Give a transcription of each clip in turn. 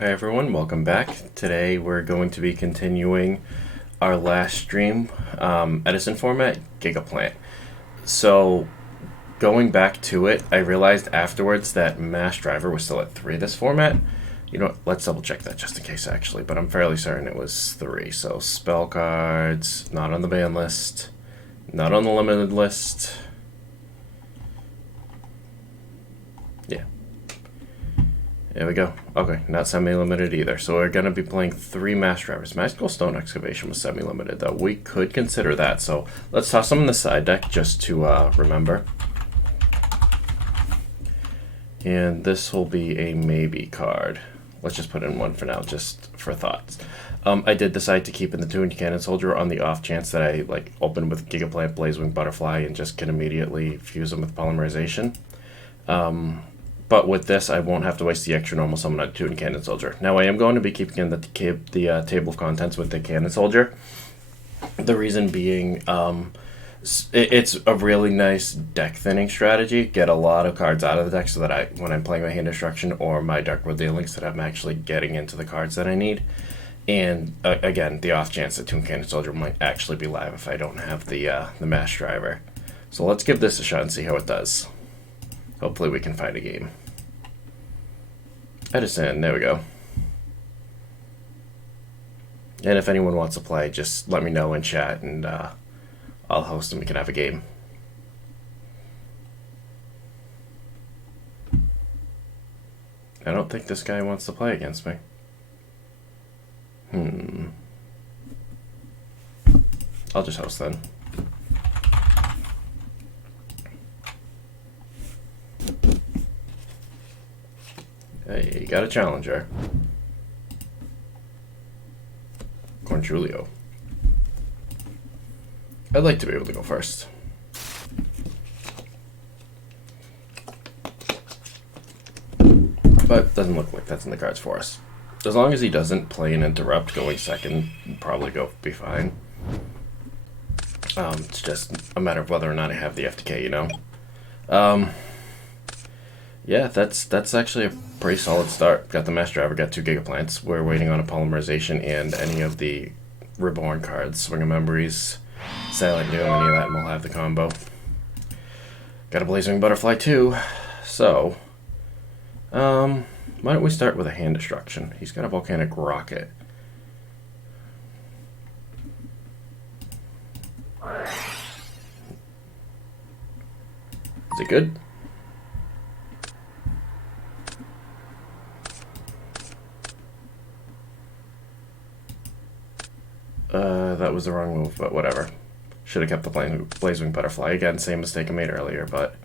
Hi everyone, welcome back. Today we're going to be continuing our last stream, Edison format, Gigaplant. So, going back to it, I realized afterwards that Mass Driver was still at 3 this format. You know what, let's double check that just in case actually, but I'm fairly certain it was 3. So, spell cards, not on the ban list, not on the limited list. Yeah. There we go. Okay, not semi-limited either. So we're going to be playing 3 Mass Drivers. Magical Stone Excavation was semi-limited, though. We could consider that. So let's toss them in the side deck just to remember. And this will be a maybe card. Let's just put in one for now, just for thoughts. I did decide to keep in the Tuned Cannon Soldier on the off chance that I open with Gigaplant, Blazewing Butterfly, and just can immediately fuse them with Polymerization. But with this, I won't have to waste the extra normal summon on Tuned Cannon Soldier. Now, I am going to be keeping in the table of contents with the Cannon Soldier. The reason being, it's a really nice deck thinning strategy. Get a lot of cards out of the deck so that when I'm playing my Hand Destruction or my Dark World Dealings, that I'm actually getting into the cards that I need. And again, the off chance that Tuned Cannon Soldier might actually be live if I don't have the Mass Driver. So let's give this a shot and see how it does. Hopefully we can find a game. Edison, there we go. And if anyone wants to play, just let me know in chat and I'll host and we can have a game. I don't think this guy wants to play against me. I'll just host then. Hey, you got a challenger. Cornjulio. I'd like to be able to go first. But doesn't look like that's in the cards for us. As long as he doesn't play an interrupt, going second would probably be fine. It's just a matter of whether or not I have the FTK, you know? Yeah, that's actually a pretty solid start. Got the Mass Driver, got 2 Gigaplants. We're waiting on a Polymerization and any of the Reborn cards. Swing of Memories, Silent Doom, any of that, and we'll have the combo. Got a Blazewing Butterfly too. So, why don't we start with a Hand Destruction? He's got a Volcanic Rocket. Is it good? That was the wrong move, but whatever. Should have kept the Blazewing Butterfly. Again, same mistake I made earlier, but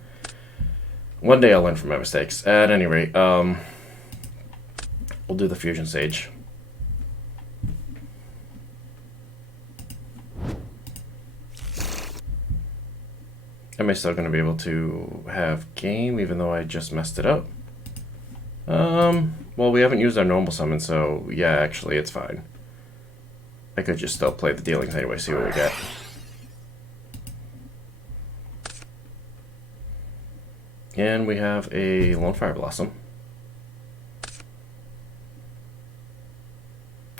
one day I'll learn from my mistakes. At any rate, we'll do the Fusion Sage. Am I still going to be able to have game, even though I just messed it up? Well, we haven't used our normal summon, so yeah, actually, it's fine. I could just still play the dealings anyway, see what we get. And we have a Lone Fire Blossom.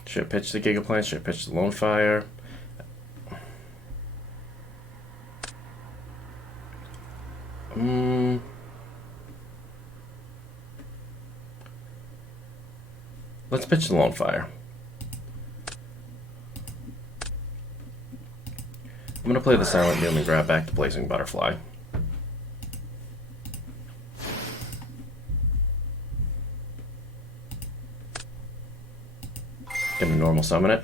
Should pitch the Gigaplant, should pitch the Lone Fire. Let's pitch the Lone Fire. I'm going to play the Silent Doom and grab back the Blazing Butterfly. Gonna normal summon it.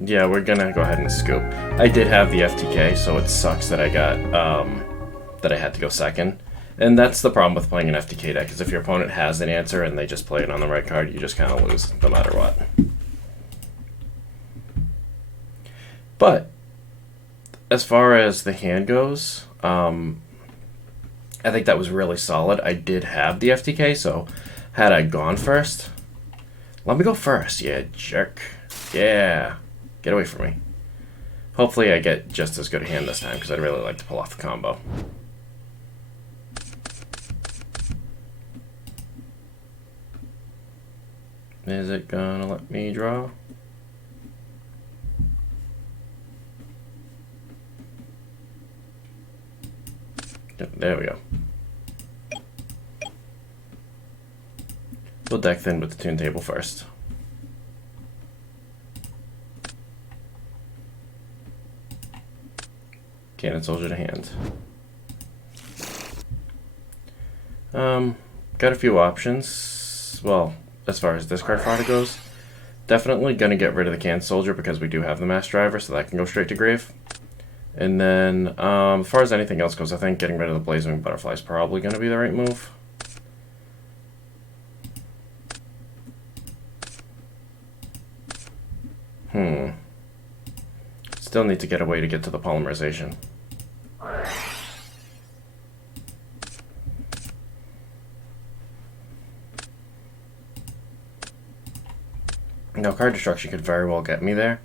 Yeah, we're gonna go ahead and scoop. I did have the FTK, so it sucks that I got that I had to go second. And that's the problem with playing an FTK deck, is if your opponent has an answer and they just play it on the right card, you just kind of lose no matter what. But as far as the hand goes, I think that was really solid. I did have the FTK, so had I gone first... Let me go first, yeah, jerk. Yeah, get away from me. Hopefully I get just as good a hand this time, because I'd really like to pull off the combo. Is it gonna let me draw? There we go. We'll deck thin with the tune table first. Cannon Soldier to hand. Got a few options. Well, as far as discard fodder goes, definitely gonna get rid of the Cannon Soldier because we do have the Mass Driver, so that can go straight to grave. And then, as far as anything else goes, I think getting rid of the Blazing Butterfly is probably gonna be the right move. Still need to get a way to get to the polymerization. Now, card destruction could very well get me there.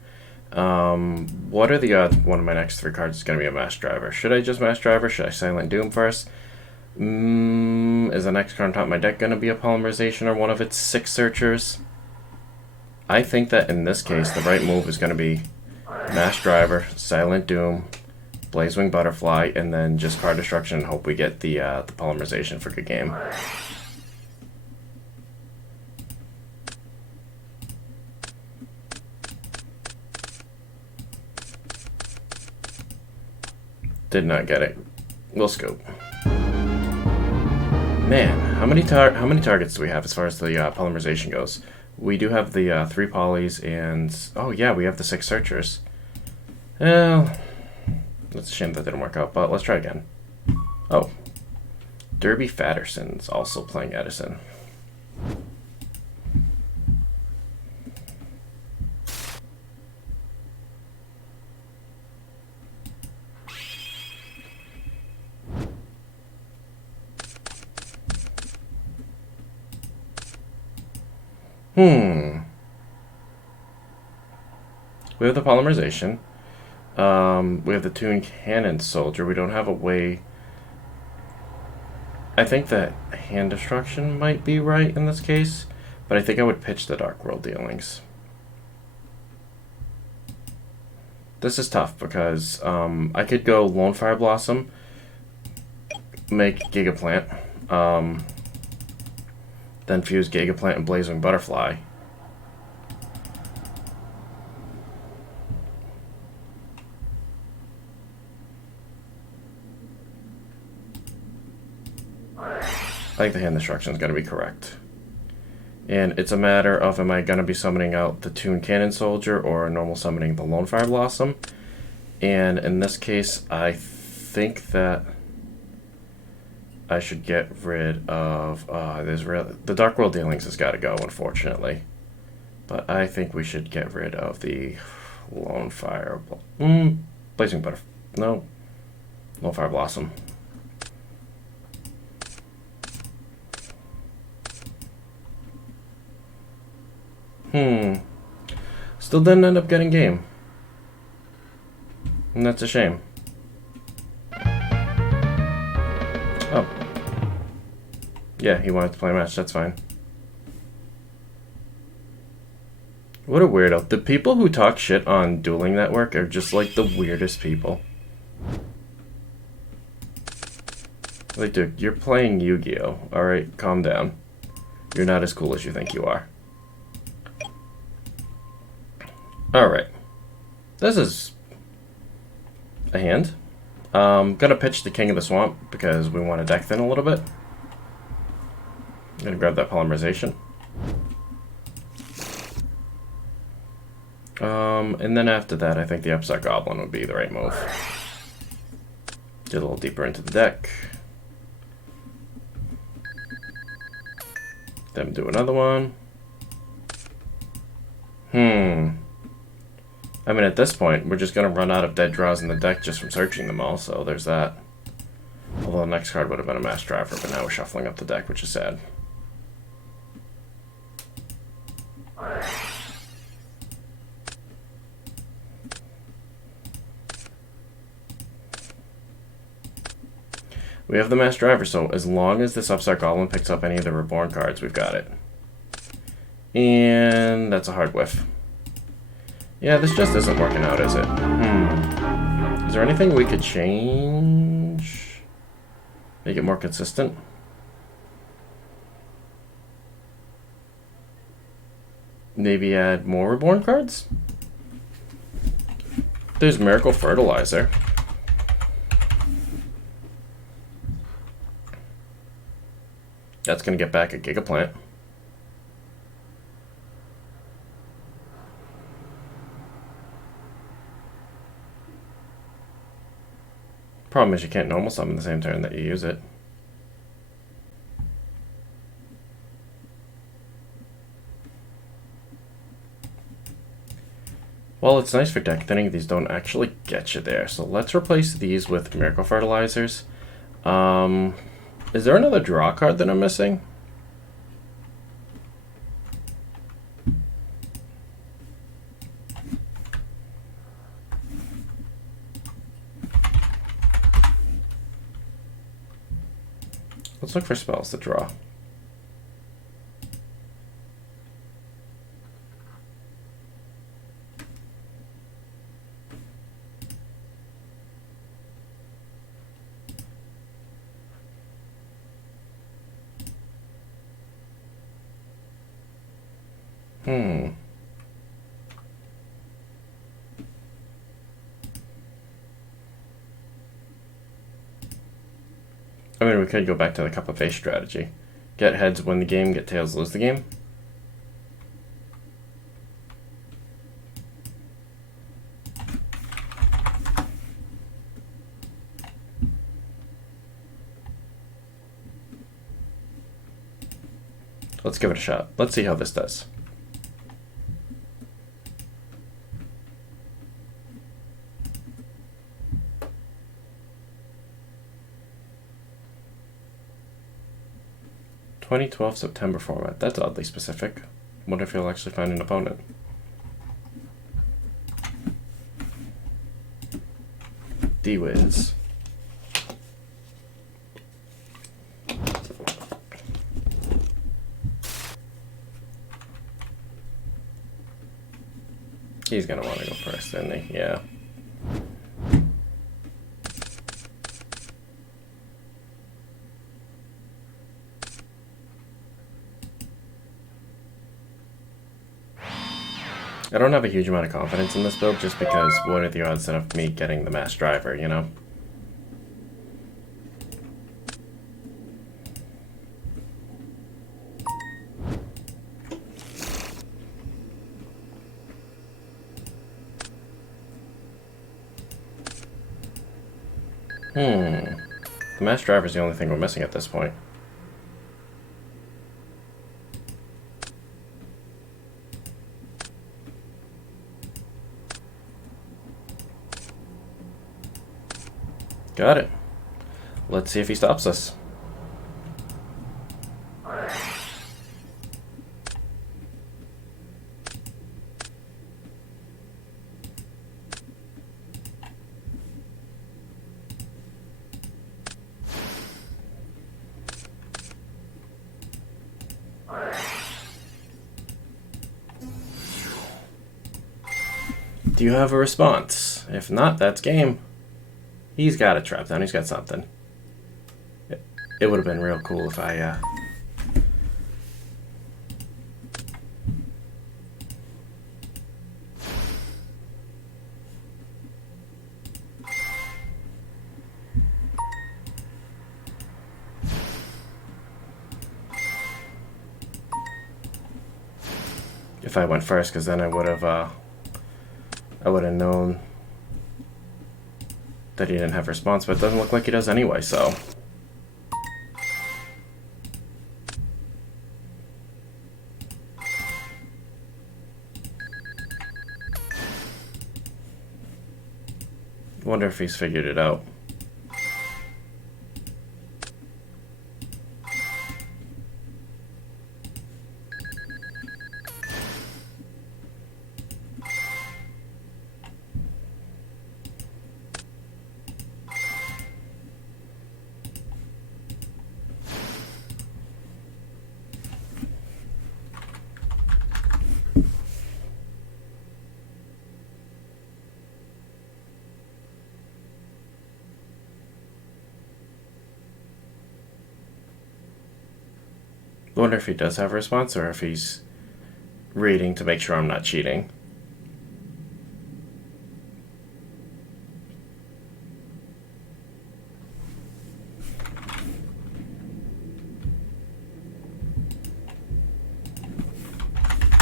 What are the odds one of my next 3 cards is going to be a Mass Driver? Should I just Mass Driver? Should I Silent Doom first? Is the next card on top of my deck going to be a polymerization or one of its 6 searchers? I think that in this case, the right move is going to be Mass Driver, Silent Doom, Blazewing Butterfly, and then just card destruction and hope we get the polymerization for good game. Did not get it. We'll scope. Man, how many targets do we have as far as the polymerization goes? We do have the 3 polys and... Oh yeah, we have the 6 searchers. Well, it's a shame that didn't work out, but let's try again. Oh. Derby Fatterson's also playing Edison. We have the polymerization. We have the Toon Cannon Soldier. We don't have a way... I think that hand destruction might be right in this case, but I think I would pitch the Dark World Dealings. This is tough because I could go Lone Fire Blossom, make Gigaplant, then fuse Gigaplant and Blazing Butterfly. I think the hand destruction is going to be correct. And it's a matter of, am I going to be summoning out the Toon Cannon Soldier or normal summoning the Lone Fire Blossom? And in this case, I think that I should get rid of... the Dark World Dealings has got to go, unfortunately. But I think we should get rid of the Lone Fire... Blazing Butterfly... No. Lone Fire Blossom. Still didn't end up getting game. And that's a shame. Oh. Yeah, he wanted to play a match, that's fine. What a weirdo. The people who talk shit on Dueling Network are just like the weirdest people. Like, dude, you're playing Yu-Gi-Oh! Alright, calm down. You're not as cool as you think you are. Alright. This is a hand. Gonna pitch the King of the Swamp because we want to deck thin a little bit. Gonna grab that polymerization. And then after that, I think the Upstart Goblin would be the right move. Get a little deeper into the deck. Then do another one. I mean, at this point, we're just going to run out of dead draws in the deck just from searching them all, so there's that. Although the next card would have been a Mass Driver, but now we're shuffling up the deck, which is sad. We have the Mass Driver, so as long as this Upstart Goblin picks up any of the Reborn cards, we've got it. And that's a hard whiff. Yeah, this just isn't working out, is it? Is there anything we could change? Make it more consistent? Maybe add more Reborn cards? There's Miracle Fertilizer. That's going to get back a Gigaplant. Problem is you can't normal summon the same turn that you use it. Well, it's nice for deck thinning. These don't actually get you there. So let's replace these with Miracle Fertilizers. Is there another draw card that I'm missing? Let's look for spells to draw. I mean, we could go back to the cup of face strategy. Get heads, win the game. Get tails, lose the game. Let's give it a shot. Let's see how this does. (2012) September format. That's oddly specific. Wonder if he'll actually find an opponent. D-Wiz. He's gonna want to go first, isn't he? Yeah. I don't have a huge amount of confidence in this build just because what are the odds of me getting the Mass Driver, you know? The Mass Driver is the only thing we're missing at this point. Got it. Let's see if he stops us. Do you have a response? If not, that's game. He's got a trap down. He's got something. It would have been real cool if I, if I went first, because then I would have known that he didn't have response, but it doesn't look like he does anyway, so. Wonder if he's figured it out. I wonder if he does have a response or if he's reading to make sure I'm not cheating.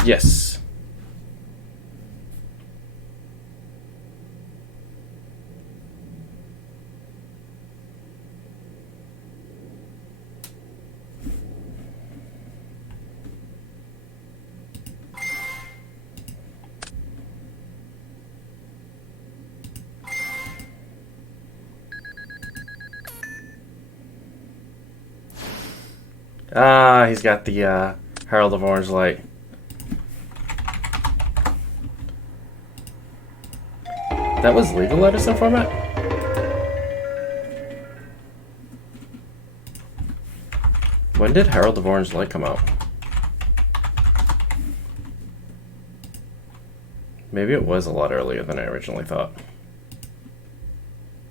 Yes. Ah, he's got the Herald of Orange Light. That was legal Edison format? When did Herald of Orange Light come out? Maybe it was a lot earlier than I originally thought.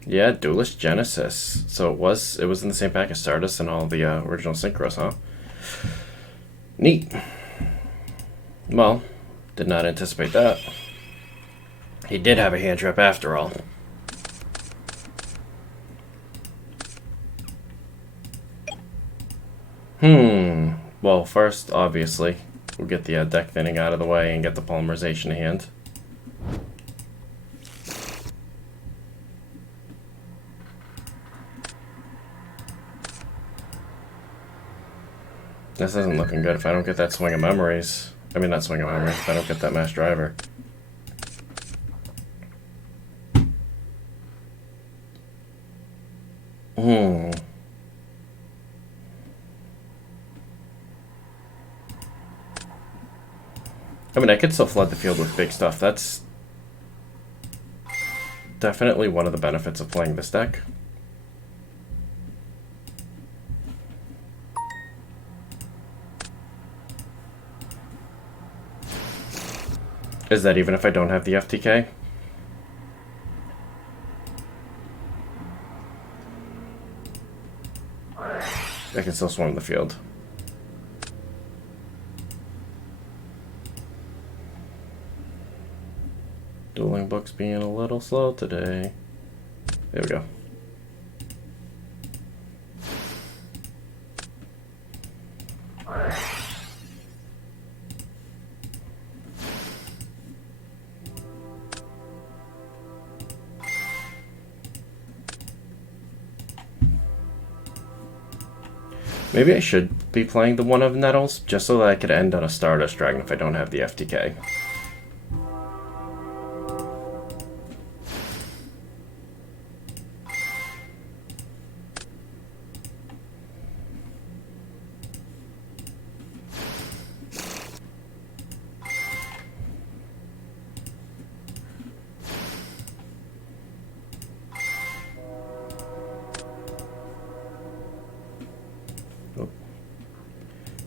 Yeah, Duelist Genesis. So it was in the same pack as Stardust and all the original Synchros, huh? Neat. Well, did not anticipate that. He did have a hand trap after all. Well, first, obviously, we'll get the deck thinning out of the way and get the polymerization hand. This isn't looking good if I don't get that swing of memories. I mean, not swing of memories, if I don't get that mass driver. I mean, I could still flood the field with big stuff. That's definitely one of the benefits of playing this deck. Is that even if I don't have the FTK? I can still swarm the field. Dueling books being a little slow today. There we go. Maybe I should be playing the one of Nettles, just so that I could end on a Stardust Dragon if I don't have the FTK.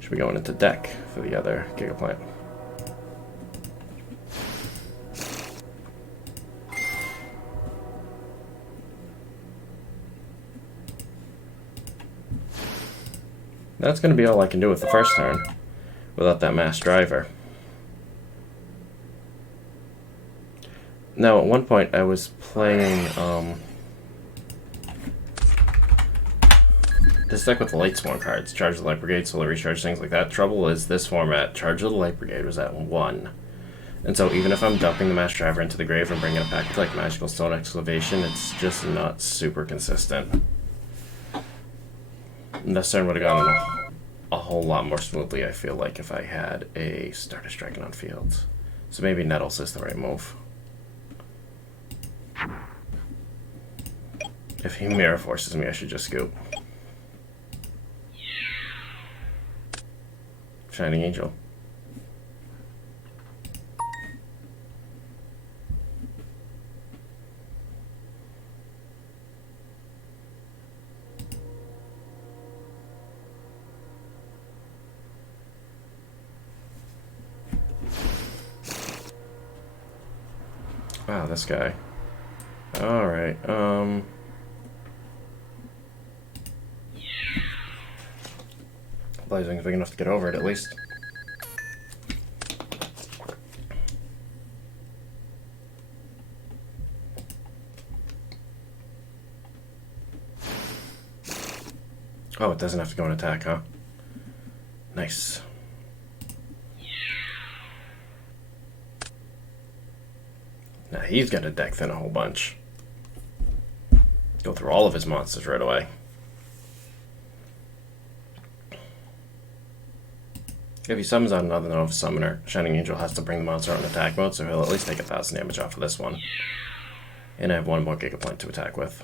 Should be going into deck for the other Gigaplant. That's going to be all I can do with the first turn without that mass driver. Now, at one point I was playing this deck with the Light Swarm cards, Charge of the Light Brigade, Solar Recharge, things like that. Trouble is, this format, Charge of the Light Brigade was at 1. And so even if I'm dumping the Mass Driver into the grave and bringing it back to like Magical Stone Excavation, it's just not super consistent. And this turn would have gone a whole lot more smoothly, I feel like, if I had a Stardust Dragon on field. So maybe Nettles is the right move. If he mirror forces me, I should just scoop. Shining Angel. Wow, this guy. Alright, Finalizing is big enough to get over it, at least. Oh, it doesn't have to go in attack, huh? Nice. Now he's gonna deck thin a whole bunch. Go through all of his monsters right away. If he summons out another Nova Summoner, Shining Angel has to bring the monster on attack mode, so he'll at least take 1,000 damage off of this one. And I have one more Gigaplant to attack with.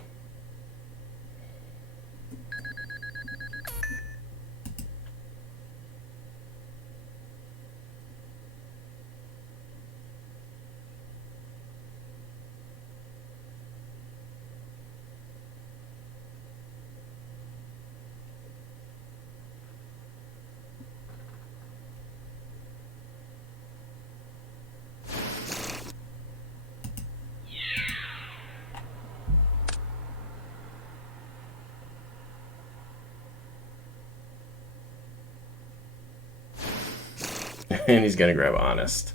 And he's gonna grab Honest.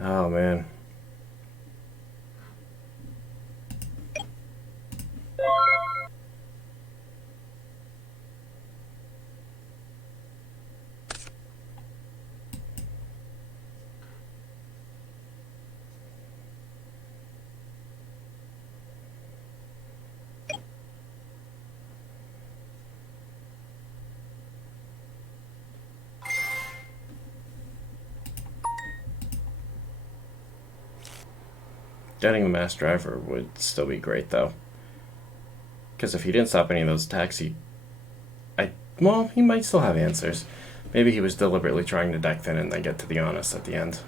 Oh man. Getting the Mass Driver would still be great, though. Because if he didn't stop any of those attacks, well, he might still have answers. Maybe he was deliberately trying to deck thin and then get to the Honest at the end.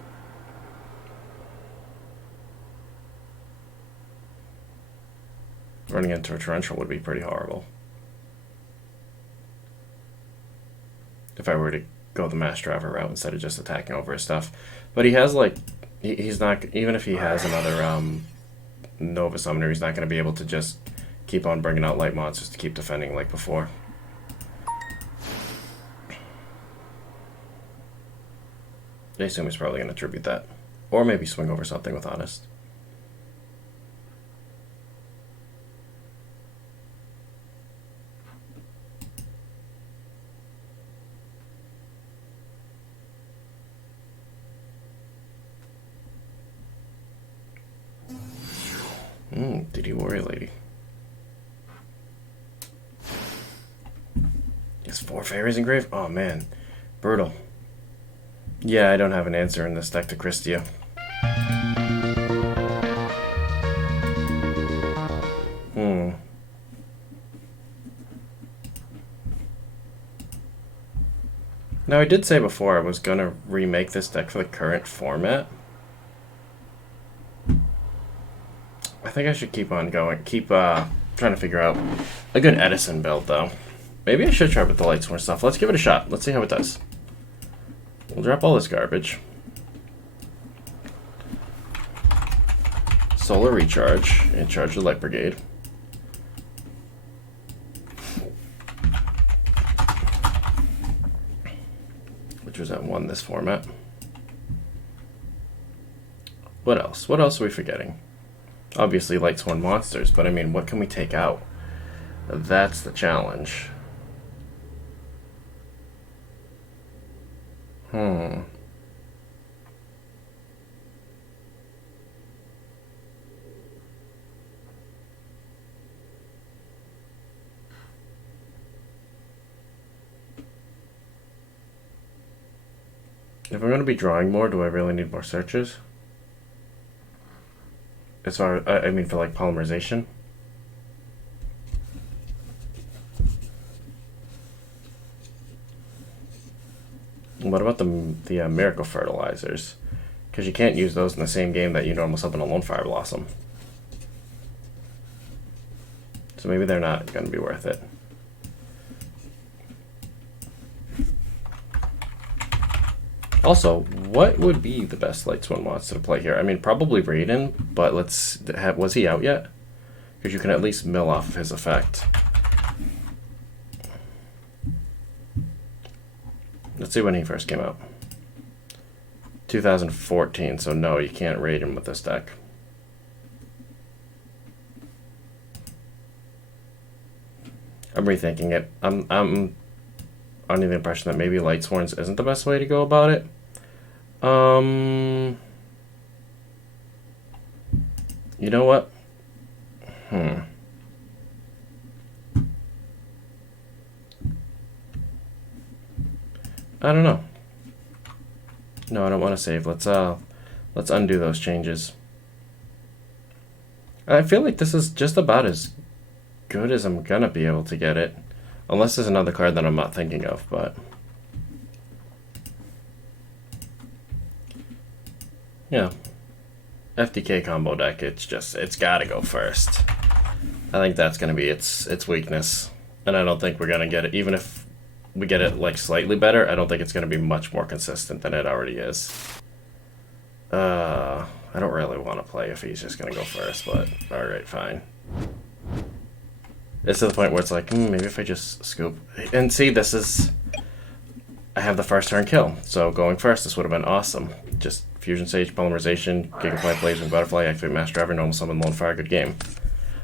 Running into a Torrential would be pretty horrible. If I were to go the Mass Driver route instead of just attacking over his stuff. But he has, like, he's not, even if he has another Nova Summoner, he's not going to be able to just keep on bringing out light monsters to keep defending like before. I assume he's probably going to tribute that. Or maybe swing over something with Honest. Did you worry, lady? Yes, 4 fairies in grave? Oh man, brutal. Yeah, I don't have an answer in this deck to Christia. Now, I did say before I was gonna remake this deck for the current format. I think I should keep on going. Keep trying to figure out a good Edison build, though. Maybe I should try with the Lightsworn stuff. Let's give it a shot. Let's see how it does. We'll drop all this garbage. Solar Recharge and charge the Light Brigade. Which was at 1 this format. What else? What else are we forgetting? Obviously, Lightsworn monsters, but I mean, what can we take out? That's the challenge. If I'm going to be drawing more, do I really need more searches? As far, I mean, for like polymerization. What about the miracle fertilizers? Because you can't use those in the same game that you normally summon a Lone Fire Blossom. So maybe they're not going to be worth it. Also, what would be the best Light Swim monster to play here? I mean, probably Raiden, but was he out yet? Because you can at least mill off of his effect. Let's see when he first came out. 2014, so no, you can't raid him with this deck. I'm rethinking it. I'm under the impression that maybe Light Sworns isn't the best way to go about it. You know what? I don't know. No, I don't want to save. Let's undo those changes. I feel like this is just about as good as I'm gonna be able to get it. Unless there's another card that I'm not thinking of, but... yeah. FTK combo deck, it's gotta go first. I think that's gonna be its weakness. And I don't think we're gonna get it, even if we get it like slightly better, I don't think it's gonna be much more consistent than it already is. I don't really want to play if he's just gonna go first, but alright, fine. It's to the point where it's like, maybe if I just scoop. And see, this is... I have the first turn kill, so going first, this would have been awesome. Just Fusion Sage, Polymerization, Gigaplant, Blazing Butterfly, Activate Master Driver, Normal Summon, Lone Fire, good game.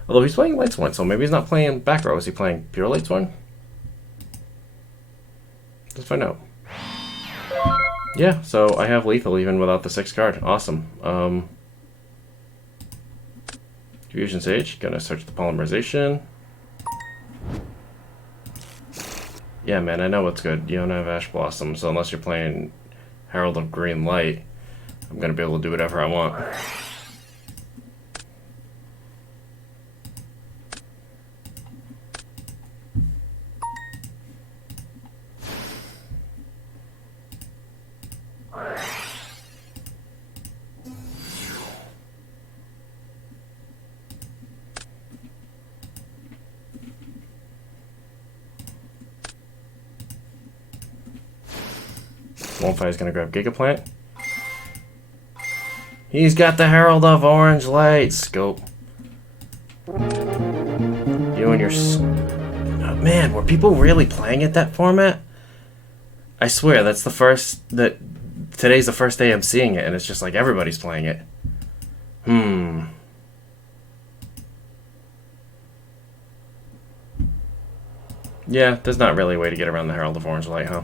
Although he's playing Light Sworn, so maybe he's not playing back row. Is he playing pure Light Sworn? Let's find out. Yeah, so I have lethal even without the 6th card. Awesome. Fusion Sage, gonna search the Polymerization. Yeah, man, I know what's good. You don't have Ash Blossom, so unless you're playing Herald of Green Light, I'm gonna be able to do whatever I want. Lone is gonna grab Gigaplant. He's got the Herald of Orange Light. Scope. You and your... Oh, man, were people really playing it that format? I swear, that's the first... Today's the first day I'm seeing it, and it's just like everybody's playing it. Yeah, there's not really a way to get around the Herald of Orange Light, huh?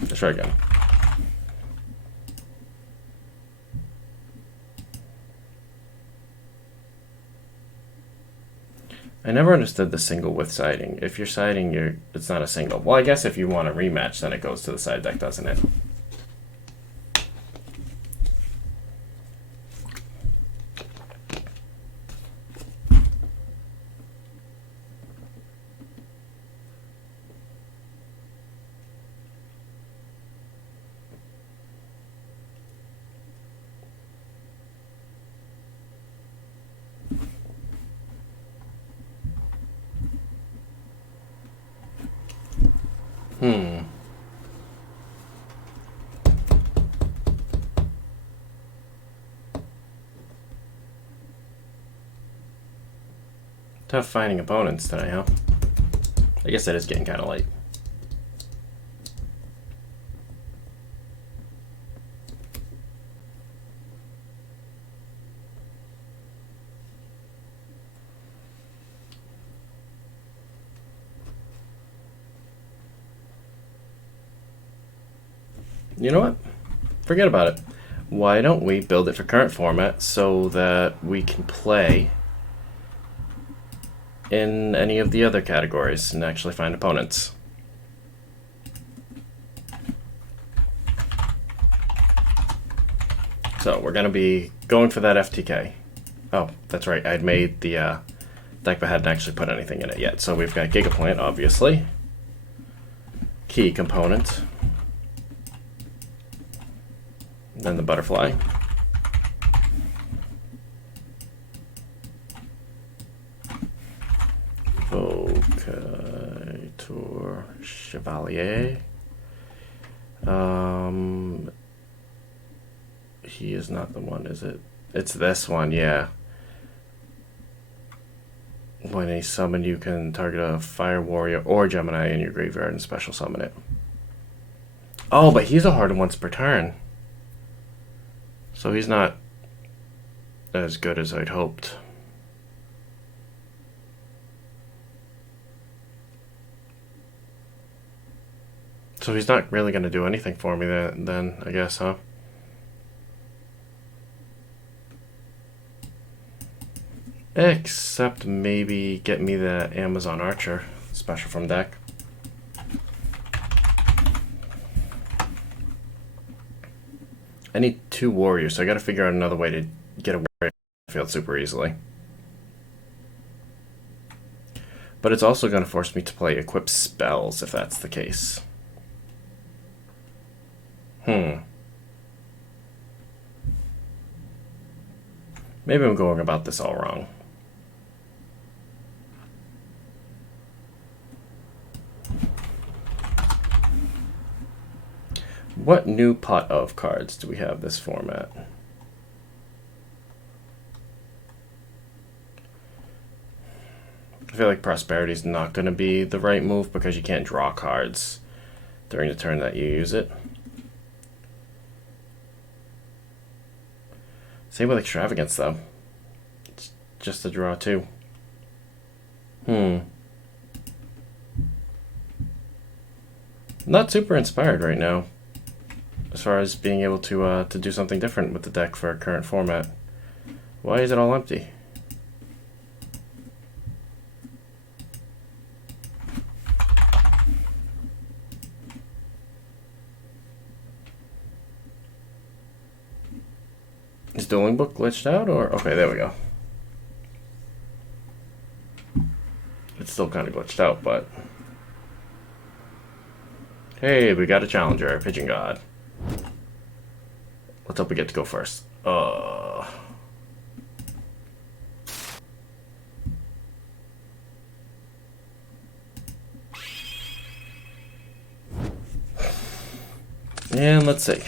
Let's try again. I never understood the single with siding. If you're siding, it's not a single. Well, I guess if you want a rematch, then it goes to the side deck, doesn't it? Tough finding opponents tonight, huh? I guess that is getting kind of late. You know what? Forget about it. Why don't we build it for current format so that we can play in any of the other categories and actually find opponents. So we're going to be going for that FTK. Oh, that's right. I'd made the deck but hadn't actually put anything in it yet. So we've got Gigaplant, obviously. Key component. Then the butterfly. Vocator Chevalier. He is not the one, is it? It's this one, yeah. When a summon, you can target a Fire Warrior or Gemini in your graveyard and special summon it. Oh, but he's a hard once per turn. So he's not as good as I'd hoped. So he's not really going to do anything for me then, I guess, huh? Except maybe get me the Amazon Archer special from deck. I need 2 warriors, so I gotta figure out another way to get a warrior field super easily. But it's also gonna force me to play equip spells if that's the case. Maybe I'm going about this all wrong. What new pot of cards do we have this format? I feel like Prosperity is not going to be the right move because you can't draw cards during the turn that you use it. Same with Extravagance, though. It's just a draw, too. Not super inspired right now, as far as being able to do something different with the deck for our current format. Why is it all empty? Is Dueling Book glitched out, or okay, there we go. It's still kind of glitched out, but hey, we got a challenger, Pigeon God. Let's hope we get to go first. And let's see.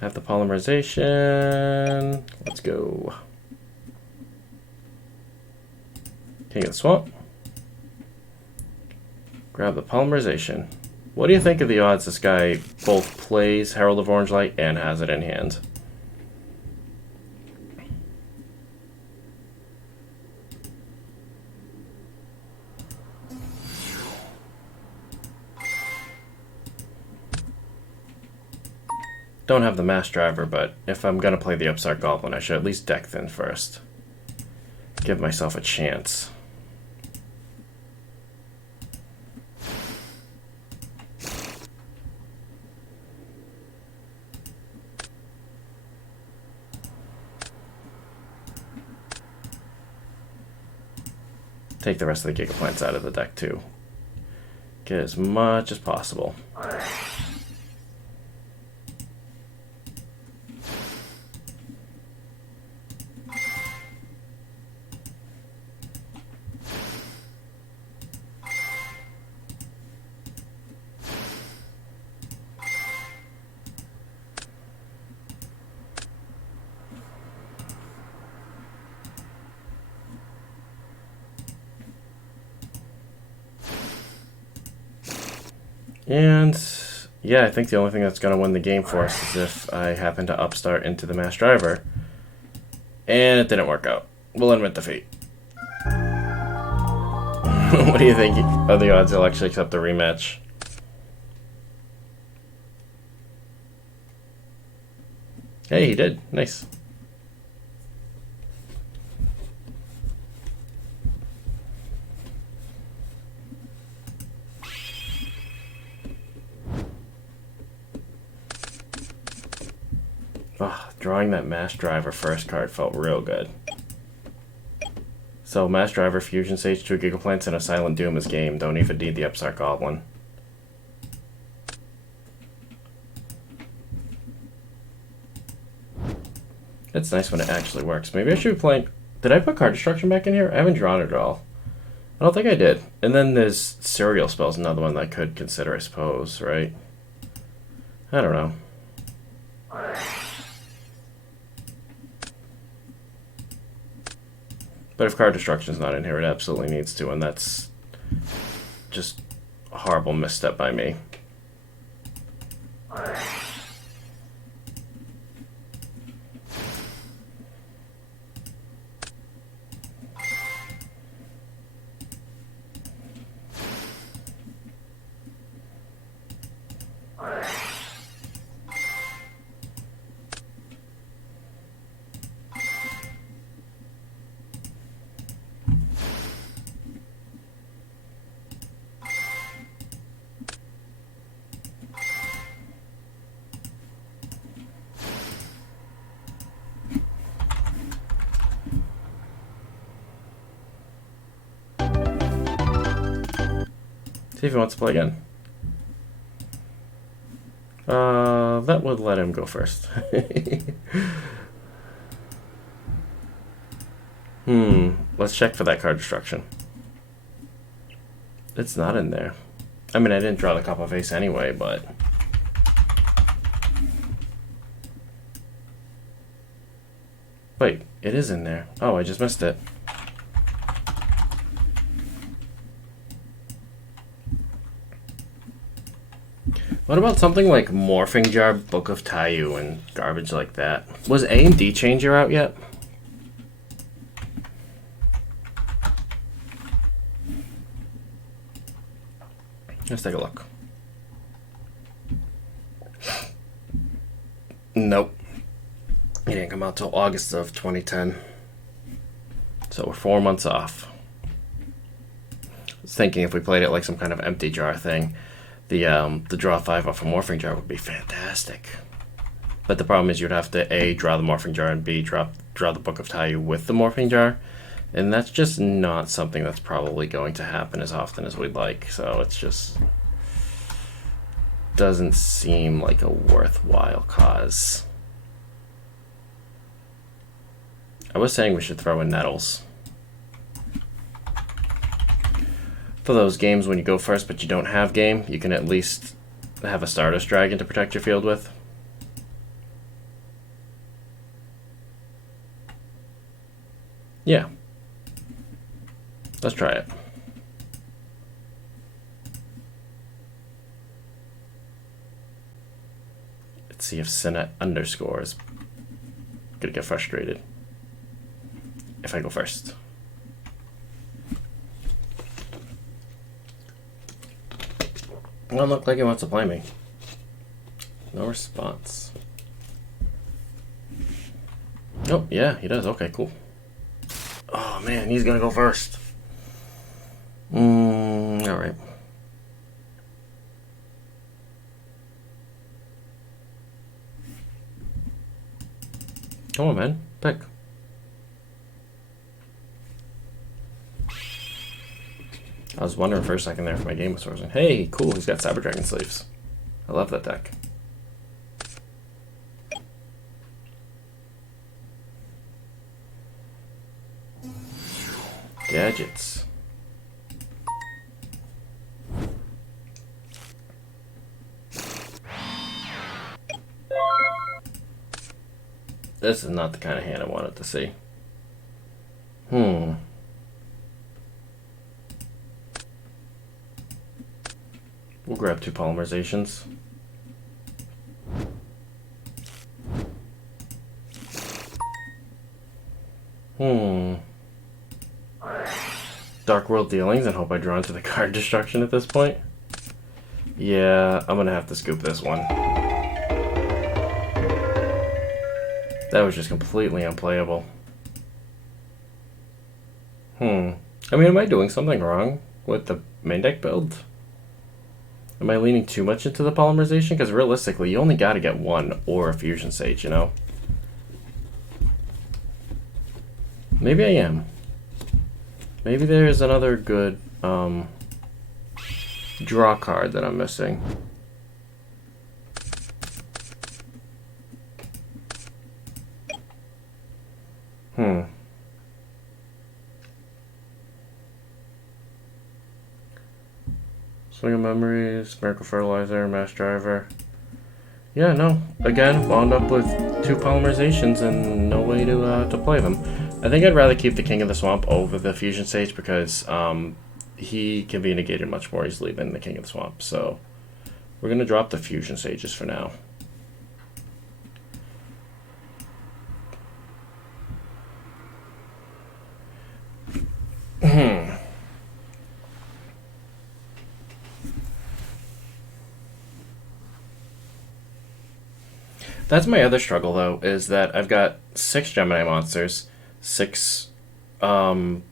Have the polymerization. Let's go. King of the Swamp. Grab the polymerization. What do you think of the odds this guy both plays Herald of Orange Light and has it in hand? Don't have the Mass Driver, but if I'm gonna play the Upstart Goblin, I should at least deck thin first. Give myself a chance. Take the rest of the Giga-Plants out of the deck too. Get as much as possible. And yeah, I think the only thing that's going to win the game for us is if I happen to upstart into the Mass Driver. And it didn't work out. We'll admit defeat. What do you think are the odds he'll actually accept the rematch? Hey, he did. Nice. drawing that Mass Driver first card felt real good. So Mass Driver, Fusion Sage, 2 Gigaplants, and a Silent Doom is game. Don't even need the Upstart Goblin. It's nice when it actually works. Maybe I should be playing... Did I put card destruction back in here? I haven't drawn it at all. I don't think I did. And then there's Serial Spells, another one that I could consider, I suppose, right? I don't know. But if card destruction's not in here, it absolutely needs to, and that's just a horrible misstep by me. See if he wants to play again. That would let him go first. Let's check for that card destruction. It's not in there. I mean, I didn't draw the Cup of Ace anyway, but... Wait, it is in there. Oh, I just missed it. What about something like Morphing Jar, Book of Taiyu, and garbage like that? Was A and D Changer out yet? Let's take a look. Nope. It didn't come out till August of 2010. So we're 4 months off. I was thinking if we played it like some kind of empty jar thing, the draw 5 off a Morphing Jar would be fantastic. But the problem is you'd have to A, draw the Morphing Jar, and B, draw the Book of Taiyu with the Morphing Jar. And that's just not something that's probably going to happen as often as we'd like. So it's just... doesn't seem like a worthwhile cause. I was saying we should throw in Nettles. For those games when you go first but you don't have game, you can at least have a Stardust Dragon to protect your field with. Yeah. Let's try it. Let's see if Sinnet underscores. Gonna get frustrated if I go first. Doesn't look like he wants to play me. No response. Oh, yeah, he does. Okay, cool. Oh, man, he's gonna go first. Alright. Come on, man. Pick. I was wondering for a second there if my game was frozen. Hey, cool, he's got Cyber Dragon sleeves. I love that deck. Gadgets. This is not the kind of hand I wanted to see. We'll grab 2 polymerizations. Dark World Dealings and hope I draw into the card destruction at this point. Yeah, I'm gonna have to scoop this one. That was just completely unplayable. I mean, am I doing something wrong with the main deck build? Am I leaning too much into the polymerization? Because realistically, you only got to get 1 or a Fusion Sage, you know? Maybe I am. Maybe there's another good draw card that I'm missing. Swing of Memories, Miracle Fertilizer, Mass Driver. Yeah, no. Again, wound up with 2 polymerizations and no way to play them. I think I'd rather keep the King of the Swamp over the Fusion Sage because he can be negated much more easily than the King of the Swamp. So we're going to drop the Fusion Sages for now. That's my other struggle, though, is that I've got 6 Gemini monsters, 6 polymerizations,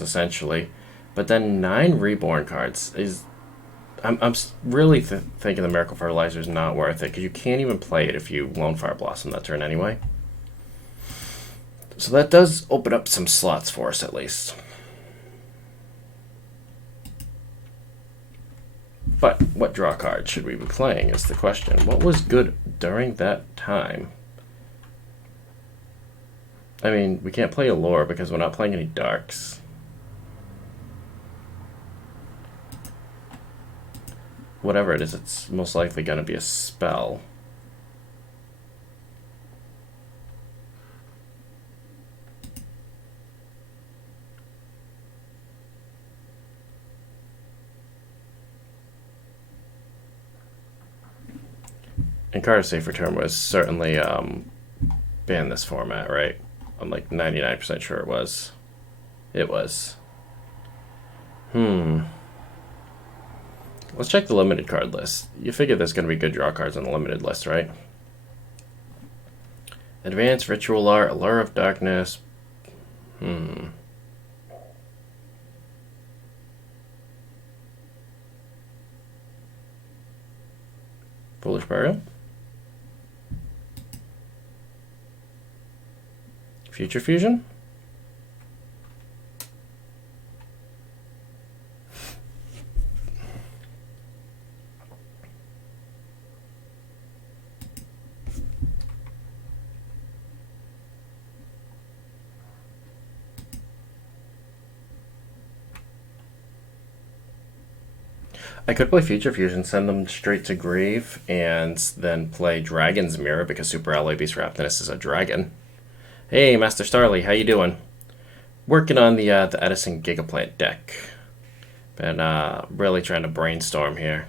essentially, but then 9 reborn cards. I'm really thinking the Miracle Fertilizer is not worth it, because you can't even play it if you Lone Fire Blossom that turn anyway. So that does open up some slots for us, at least. But what draw card should we be playing is the question. What was good during that time? I mean, we can't play Allure because we're not playing any Darks. Whatever it is, it's most likely going to be a spell. And Card Safe Return was certainly banned this format, right? I'm like 99% sure it was. It was. Let's check the limited card list. You figure there's going to be good draw cards on the limited list, right? Advanced Ritual Art, Allure of Darkness. Foolish Burial. Future Fusion? I could play Future Fusion, send them straight to Grave, and then play Dragon's Mirror because Super Alloy Beast Raptinus is a dragon. Hey, Master Starly, how you doing? Working on the Edison Gigaplant deck. Been really trying to brainstorm here.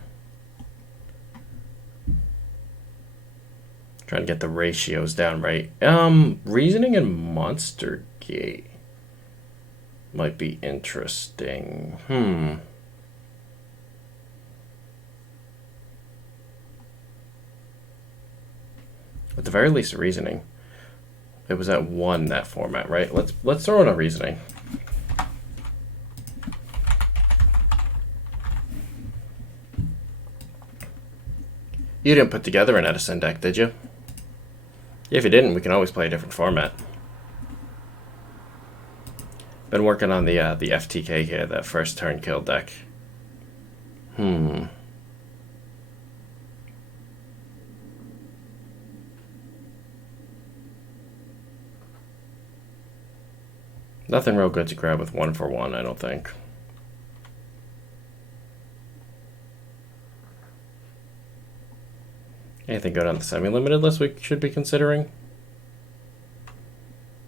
Trying to get the ratios down right. Reasoning and Monster Gate might be interesting. At the very least, Reasoning. It was at 1, that format, right? Let's throw in a Reasoning. You didn't put together an Edison deck, did you? If you didn't, we can always play a different format. Been working on the FTK here, that first turn kill deck. Nothing real good to grab with 1 for 1, I don't think. Anything good on the semi-limited list we should be considering?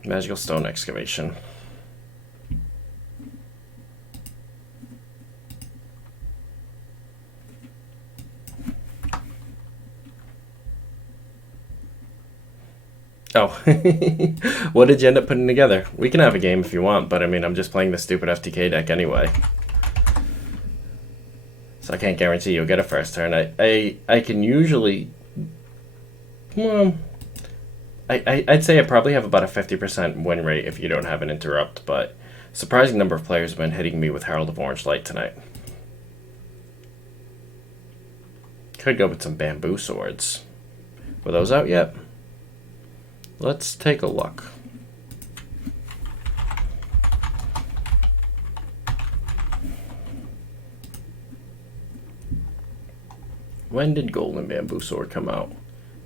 Magical Stone Excavation. Oh, what did you end up putting together? We can have a game if you want, but I mean, I'm just playing the stupid FTK deck anyway. So I can't guarantee you'll get a first turn. I can usually... Well, I'd say I probably have about a 50% win rate if you don't have an interrupt, but a surprising number of players have been hitting me with Herald of Orange Light tonight. Could go with some Bamboo Swords. Were those out yet? Let's take a look. When did Golden Bamboo Sword come out?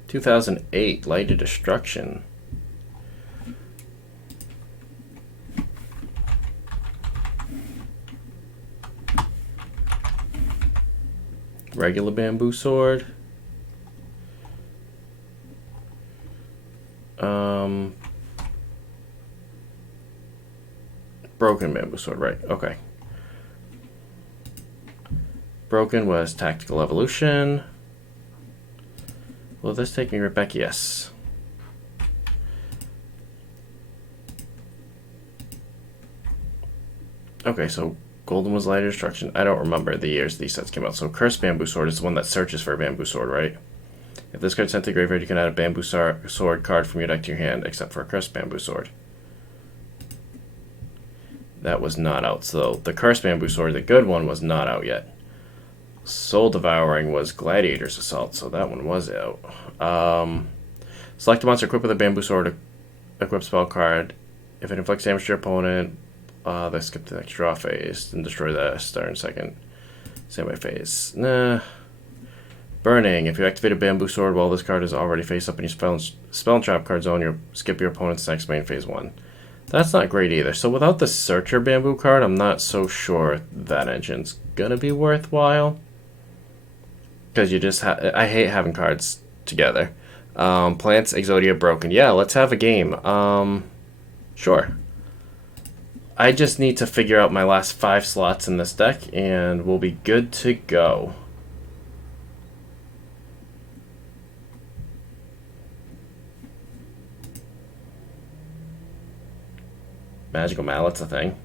2008, Light of Destruction. Regular Bamboo Sword. Broken Bamboo Sword, right, okay. Broken was Tactical Evolution. Will this take me right back? Yes. Okay, so Golden was Light of Destruction. I don't remember the years these sets came out. So Cursed Bamboo Sword is the one that searches for a Bamboo Sword, right? If this card's sent to the graveyard, you can add a Bamboo Sword card from your deck to your hand, except for a Cursed Bamboo Sword. That was not out. So the Cursed Bamboo Sword, the good one, was not out yet. Soul Devouring was Gladiator's Assault, so that one was out. Select a monster equipped with a Bamboo Sword, equip spell card. If it inflicts damage to your opponent, they skip the next draw phase, then destroy the star in second standby phase. Nah. Burning. If you activate a Bamboo Sword while this card is already face up in your spell and trap card zone, you skip your opponent's next main phase 1. That's not great either. So without the Searcher Bamboo card, I'm not so sure that engine's gonna be worthwhile. Because you just I hate having cards together. Plants, Exodia, Broken. Yeah, let's have a game. Sure. I just need to figure out my last 5 slots in this deck, and we'll be good to go. Magical Mallet's a thing.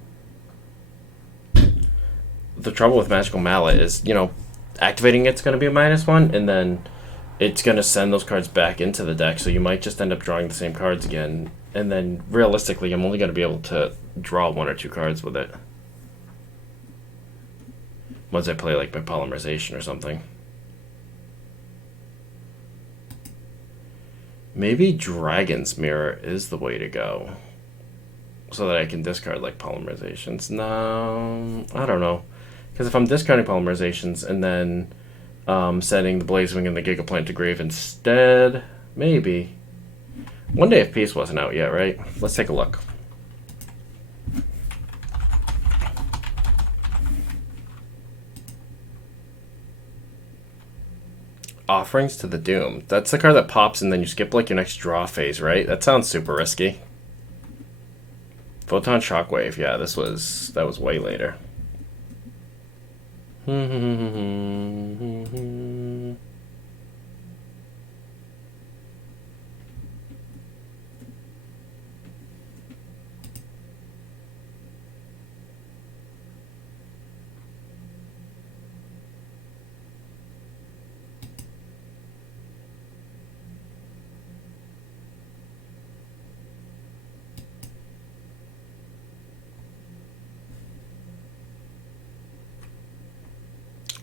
The trouble with Magical Mallet is, you know, activating it's going to be a -1, and then it's going to send those cards back into the deck, so you might just end up drawing the same cards again, and then realistically I'm only going to be able to draw 1 or 2 cards with it. Once I play like my Polymerization or something. Maybe Dragon's Mirror is the way to go. So that I can discard like Polymerizations. No, I don't know. Because if I'm discarding Polymerizations and then sending the Blazewing and the Gigaplant to grave instead, maybe. One Day of Peace wasn't out yet, right? Let's take a look. Offerings to the Doom. That's the card that pops and then you skip like your next draw phase, right? That sounds super risky. Photon Shockwave, yeah, that was way later.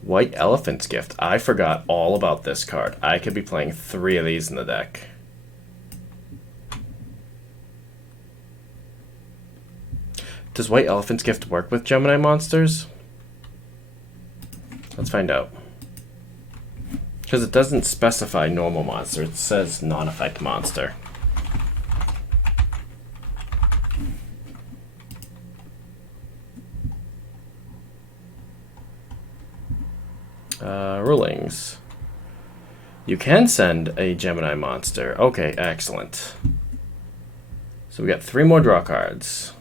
White Elephant's Gift. I forgot all about this card. I could be playing 3 of these in the deck. Does White Elephant's Gift work with Gemini monsters? Let's find out. Because it doesn't specify normal monster. It says non-effect monster. Rulings. You can send a Gemini monster. Okay, excellent. So we got 3 more draw cards.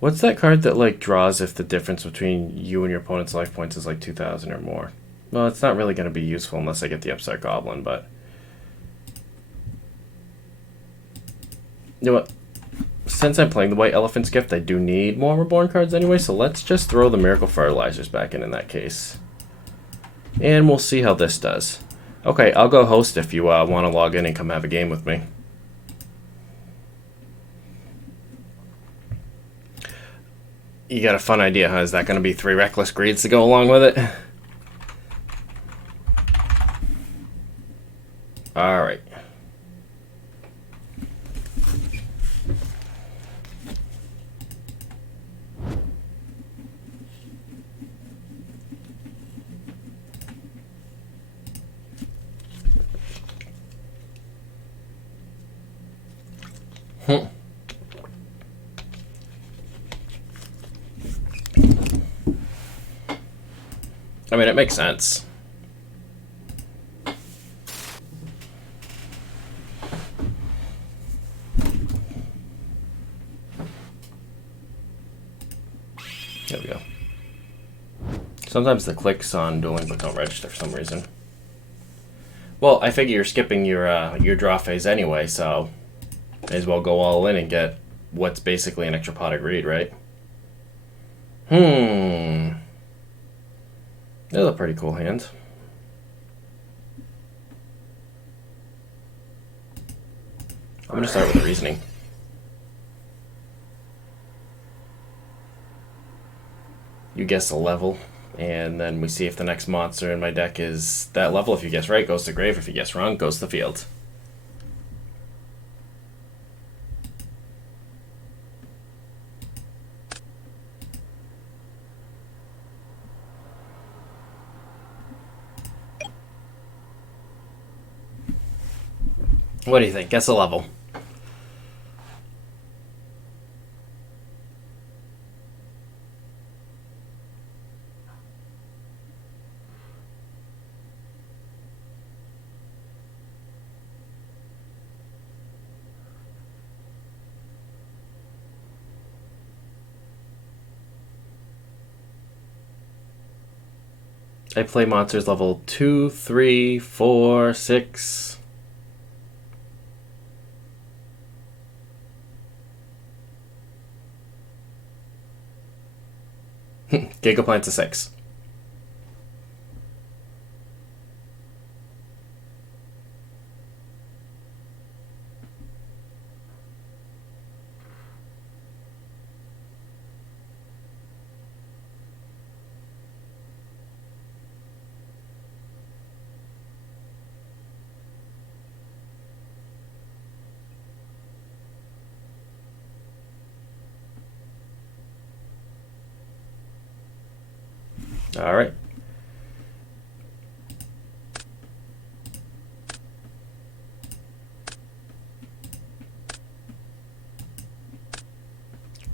What's that card that like draws if the difference between you and your opponent's life points is like 2,000 or more? Well, it's not really going to be useful unless I get the Upstart Goblin, but... You know what? Since I'm playing the White Elephant's Gift, I do need more Reborn cards anyway, so let's just throw the Miracle Fertilizers back in that case. And we'll see how this does. Okay, I'll go host if you want to log in and come have a game with me. You got a fun idea, huh? Is that going to be 3 Reckless Greeds to go along with it? Alright. I mean, it makes sense. There we go. Sometimes the clicks on Dueling Book don't register for some reason. Well, I figure you're skipping your draw phase anyway, so may as well go all in and get what's basically an extra pot of greed, right? That's a pretty cool hand. I'm going to start with the reasoning. You guess a level, and then we see if the next monster in my deck is that level. If you guess right, goes to grave. If you guess wrong, goes to the field. What do you think? Guess a level. I play monsters level 2, 3, 4, 6. Giga-Plant's a 6. All right.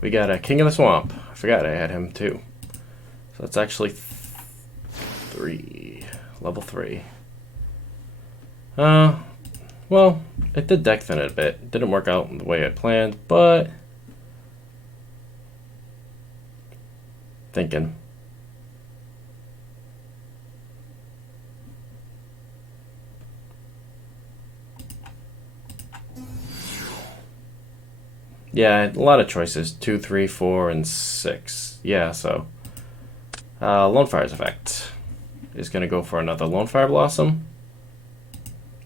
We got a King of the Swamp. I forgot I had him too. So that's actually 3. Level 3. Well, it did deck thin it a bit. Didn't work out the way I planned, but thinking. Yeah, a lot of choices. 2, 3, 4, and 6. Yeah, so Lone Fire's effect is going to go for another Lone Fire Blossom,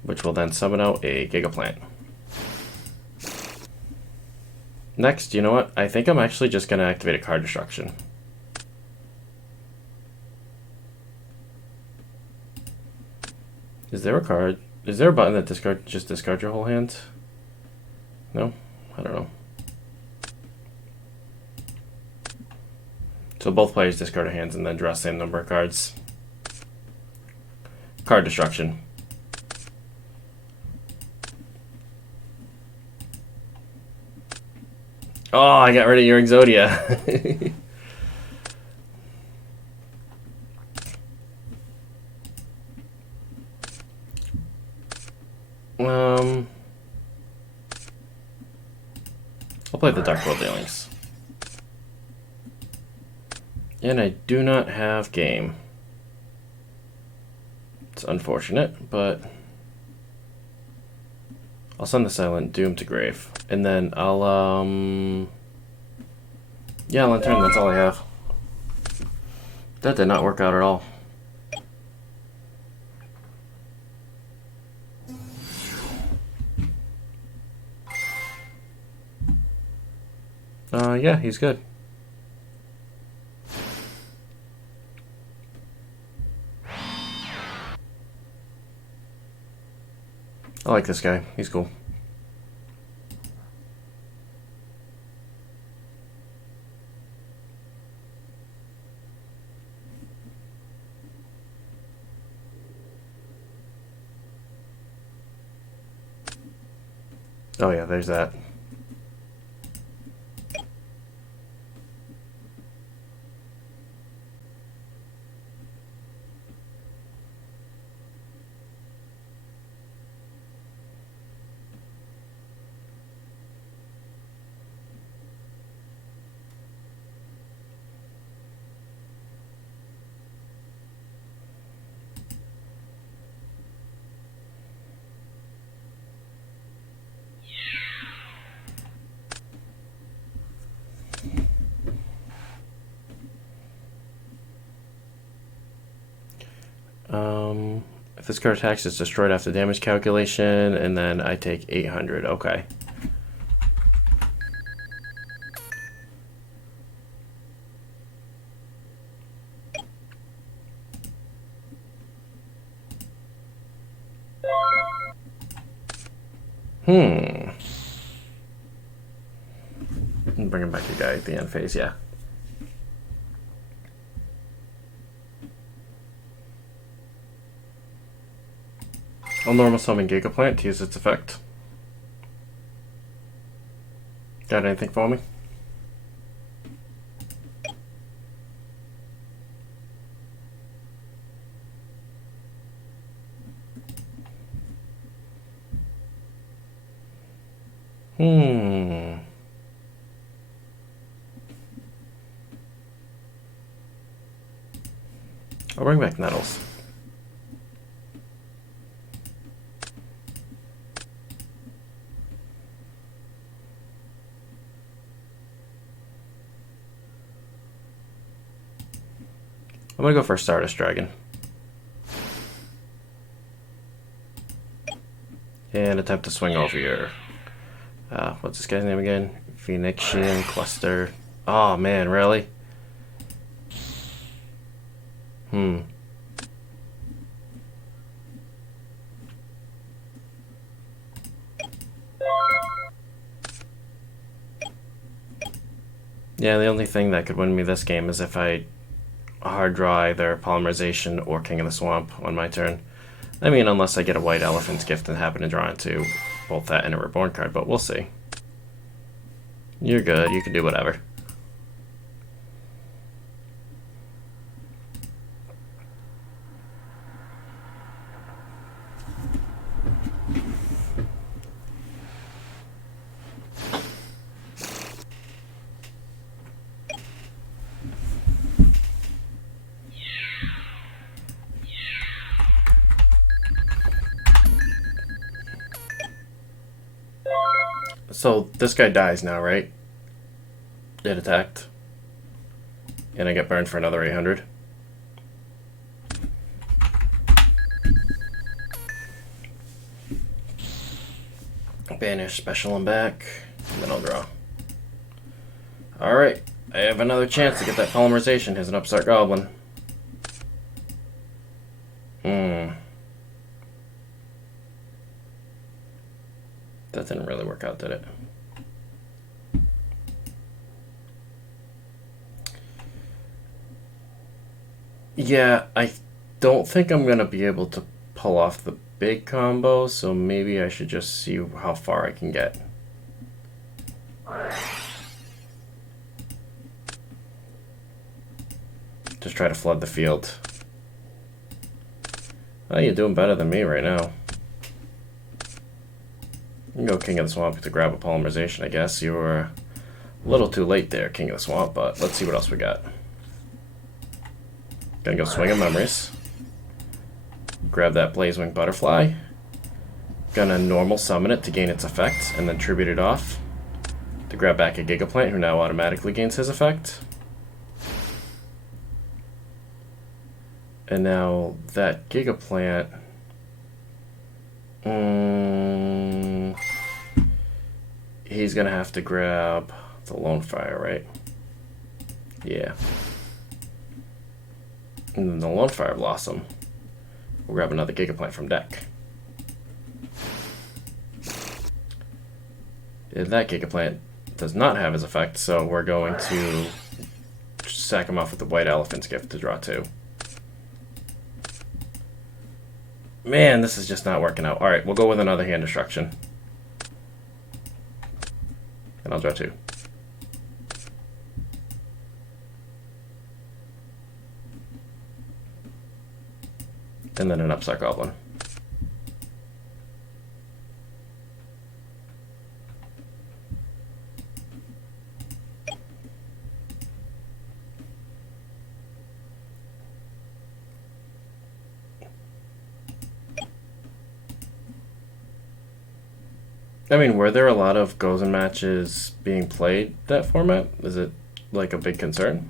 which will then summon out a Gigaplant. Next, you know what? I think I'm actually just going to activate a card destruction. Is there a card? Is there a button that just discard your whole hand? No? I don't know. So both players discard their hands and then draw the same number of cards. Card destruction. Oh, I got rid of your Exodia. I'll play the Dark World Dealings. And I do not have game. It's unfortunate, but I'll send the Silent Doom to grave. And then I'll, yeah, I'll turn. That's all I have. That did not work out at all. Yeah, he's good. I like this guy. He's cool. Oh yeah, there's that. If this card attacks, it's destroyed after damage calculation, and then I take 800. Okay. Bring him back to guy at the end phase, yeah. I'll normal summon Gigaplant to use its effect. Got anything for me? I'll bring back Nettles. I'm gonna go for a Stardust Dragon. And attempt to swing over your... what's this guy's name again? Phoenixian Cluster. Oh man, really? Yeah, the only thing that could win me this game is if I hard draw either Polymerization or King of the Swamp on my turn. I mean, unless I get a White Elephant's Gift and happen to draw into both that and a Reborn card, but we'll see. You're good, you can do whatever. So this guy dies now, right? It attacked. And I get burned for another 800. Banish, special him back, and then I'll draw. Alright, I have another chance to get that Polymerization as an Upstart Goblin. That didn't really work out, did it? Yeah, I don't think I'm going to be able to pull off the big combo, so maybe I should just see how far I can get. Just try to flood the field. Oh, you're doing better than me right now. You can go King of the Swamp to grab a Polymerization, I guess. You were a little too late there, King of the Swamp, but let's see what else we got. Gonna go Swing of Memories. Grab that Blazewing Butterfly. Gonna normal summon it to gain its effect, and then tribute it off to grab back a Gigaplant, who now automatically gains his effect. And now that Gigaplant... he's gonna have to grab the Lone Fire, right? Yeah. And then the Lone Fire Blossom. We'll grab another Gigaplant from deck. That Gigaplant does not have his effect, so we're going to sack him off with the White Elephant's Gift to draw 2. Man, this is just not working out. Alright, we'll go with another hand destruction. And I'll draw 2. And then an Upstart Goblin. I mean, were there a lot of Gozen matches being played that format? Is it like a big concern?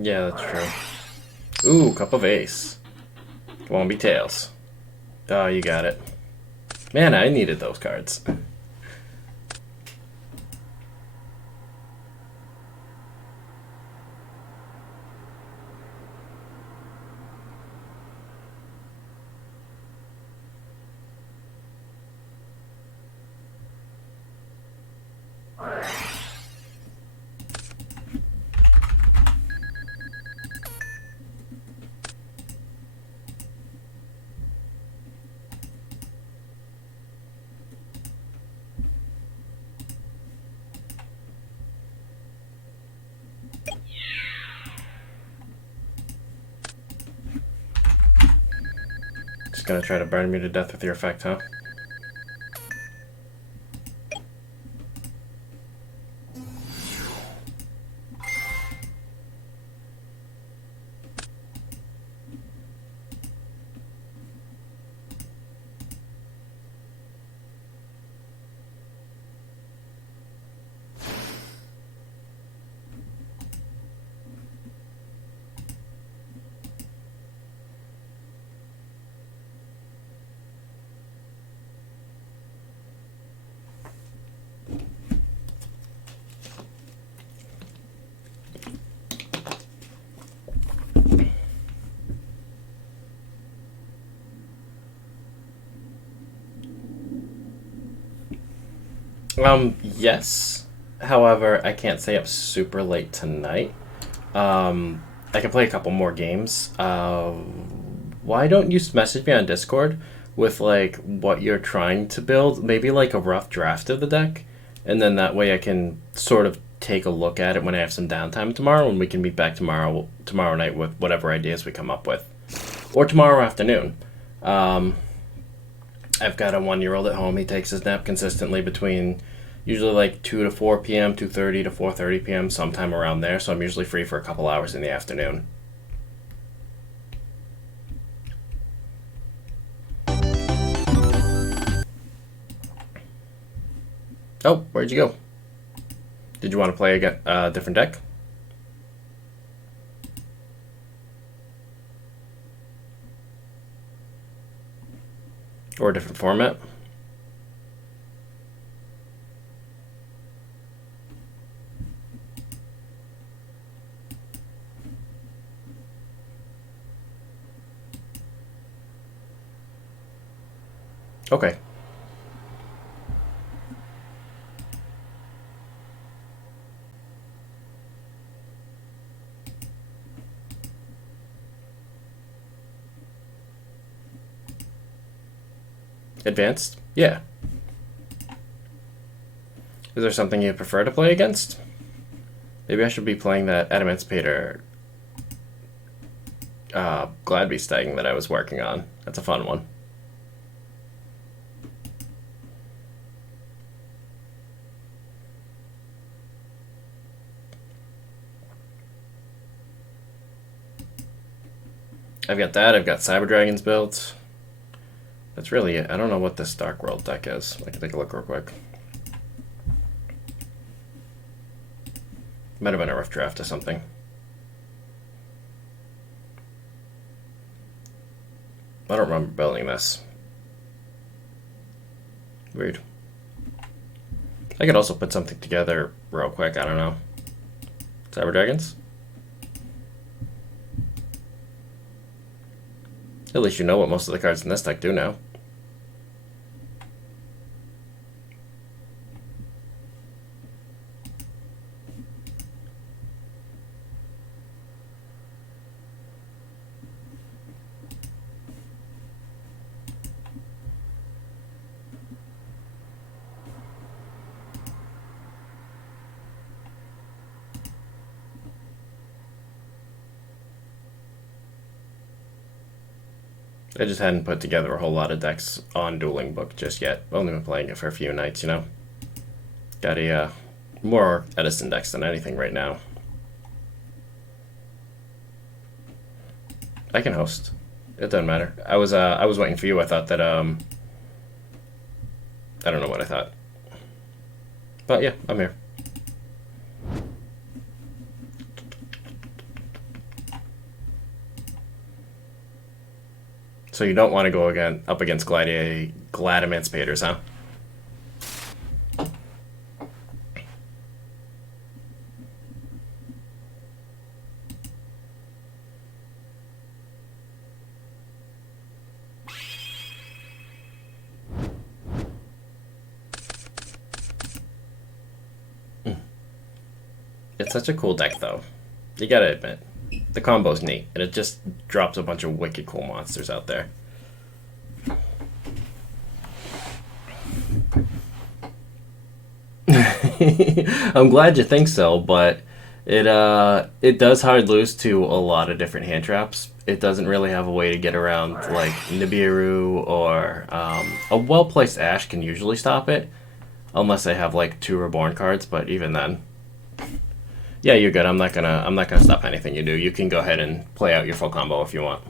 Yeah, that's true. Ooh, Cup of Ace. Come on, be tails. Oh, you got it. Man, I needed those cards. Just gonna try to burn me to death with your effect, huh? Yes. However, I can't stay up super late tonight. I can play a couple more games. Why don't you message me on Discord with like what you're trying to build? Maybe like a rough draft of the deck, and then that way I can sort of take a look at it when I have some downtime tomorrow, and we can meet back tomorrow night with whatever ideas we come up with, or tomorrow afternoon. I've got a 1-year-old at home. He takes his nap consistently between usually like 2 to 4 p.m., 2:30 to 4:30 p.m., sometime around there. So I'm usually free for a couple hours in the afternoon. Oh, where'd you go? Did you want to play a different deck? Or a different format? Okay. Advanced? Yeah. Is there something you prefer to play against? Maybe I should be playing that Adamantipator Gladby that I was working on. That's a fun one. I've got that. I've got Cyber Dragons built. That's really it. I don't know what this Dark World deck is. I can take a look real quick. Might have been a rough draft or something. I don't remember building this. Weird. I could also put something together real quick. I don't know. Cyber Dragons? At least you know what most of the cards in this deck do now. I just hadn't put together a whole lot of decks on Dueling Book just yet. I've only been playing it for a few nights, you know? Got a more Edison decks than anything right now. I can host. It doesn't matter. I was waiting for you. I thought that I don't know what I thought. But yeah, I'm here. So you don't want to go up against Glad Emancipators, huh? It's such a cool deck, though. You gotta admit. The combo's neat, and it just drops a bunch of wicked cool monsters out there. I'm glad you think so, but it does hard lose to a lot of different hand traps. It doesn't really have a way to get around like Nibiru or a well-placed Ash can usually stop it, unless they have like 2 Reborn cards. But even then. Yeah, you're good. I'm not gonna stop anything you do. You can go ahead and play out your full combo if you want.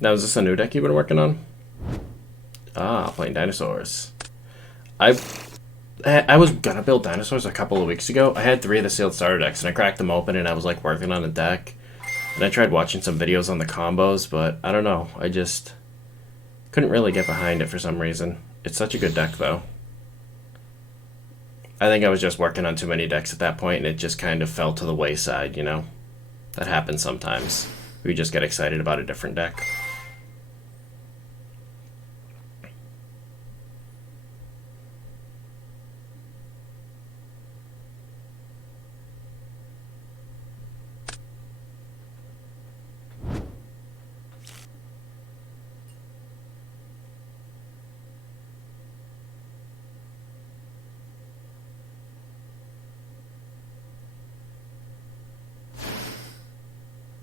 Now, is this a new deck you've been working on? Ah, playing Dinosaurs. I was gonna build Dinosaurs a couple of weeks ago. I had 3 of the sealed starter decks, and I cracked them open, and I was like working on a deck. And I tried watching some videos on the combos, but I don't know. I just couldn't really get behind it for some reason. It's such a good deck, though. I think I was just working on too many decks at that point, and it just kind of fell to the wayside, you know? That happens sometimes. We just get excited about a different deck.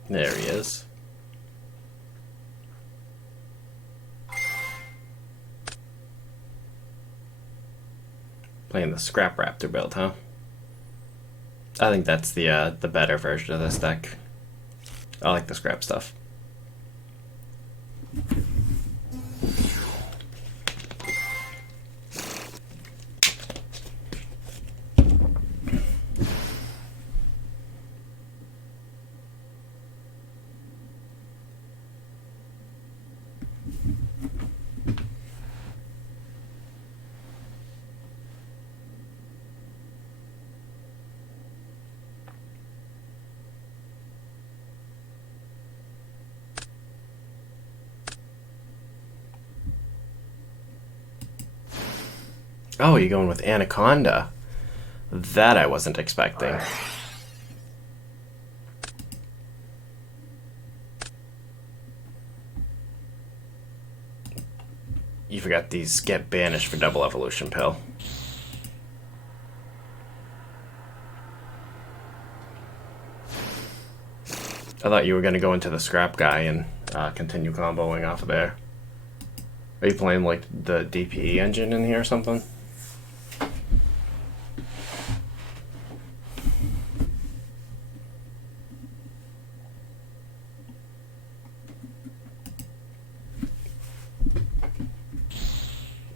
There he is. Playing the Scrap Raptor build, huh? I think that's the better version of this deck. I like the scrap stuff. Oh, you're going with Anaconda. That I wasn't expecting. you forgot these get banished for double evolution pill. I thought you were going to go into the scrap guy and continue comboing off of there. Are you playing like the DPE engine in here or something?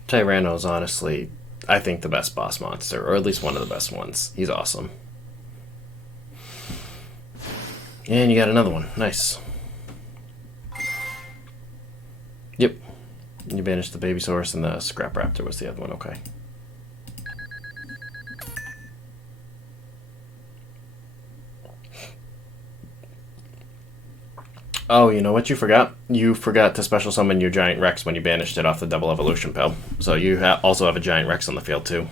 Tyranno's honestly, I think, the best boss monster, or at least one of the best ones. He's awesome. And you got another one. Nice. Yep. You banished the Babysaurus and the Scrap Raptor was the other one. Okay. Oh, you know what you forgot? You forgot to special summon your Giant Rex when you banished it off the double evolution pill. So you also have a Giant Rex on the field too.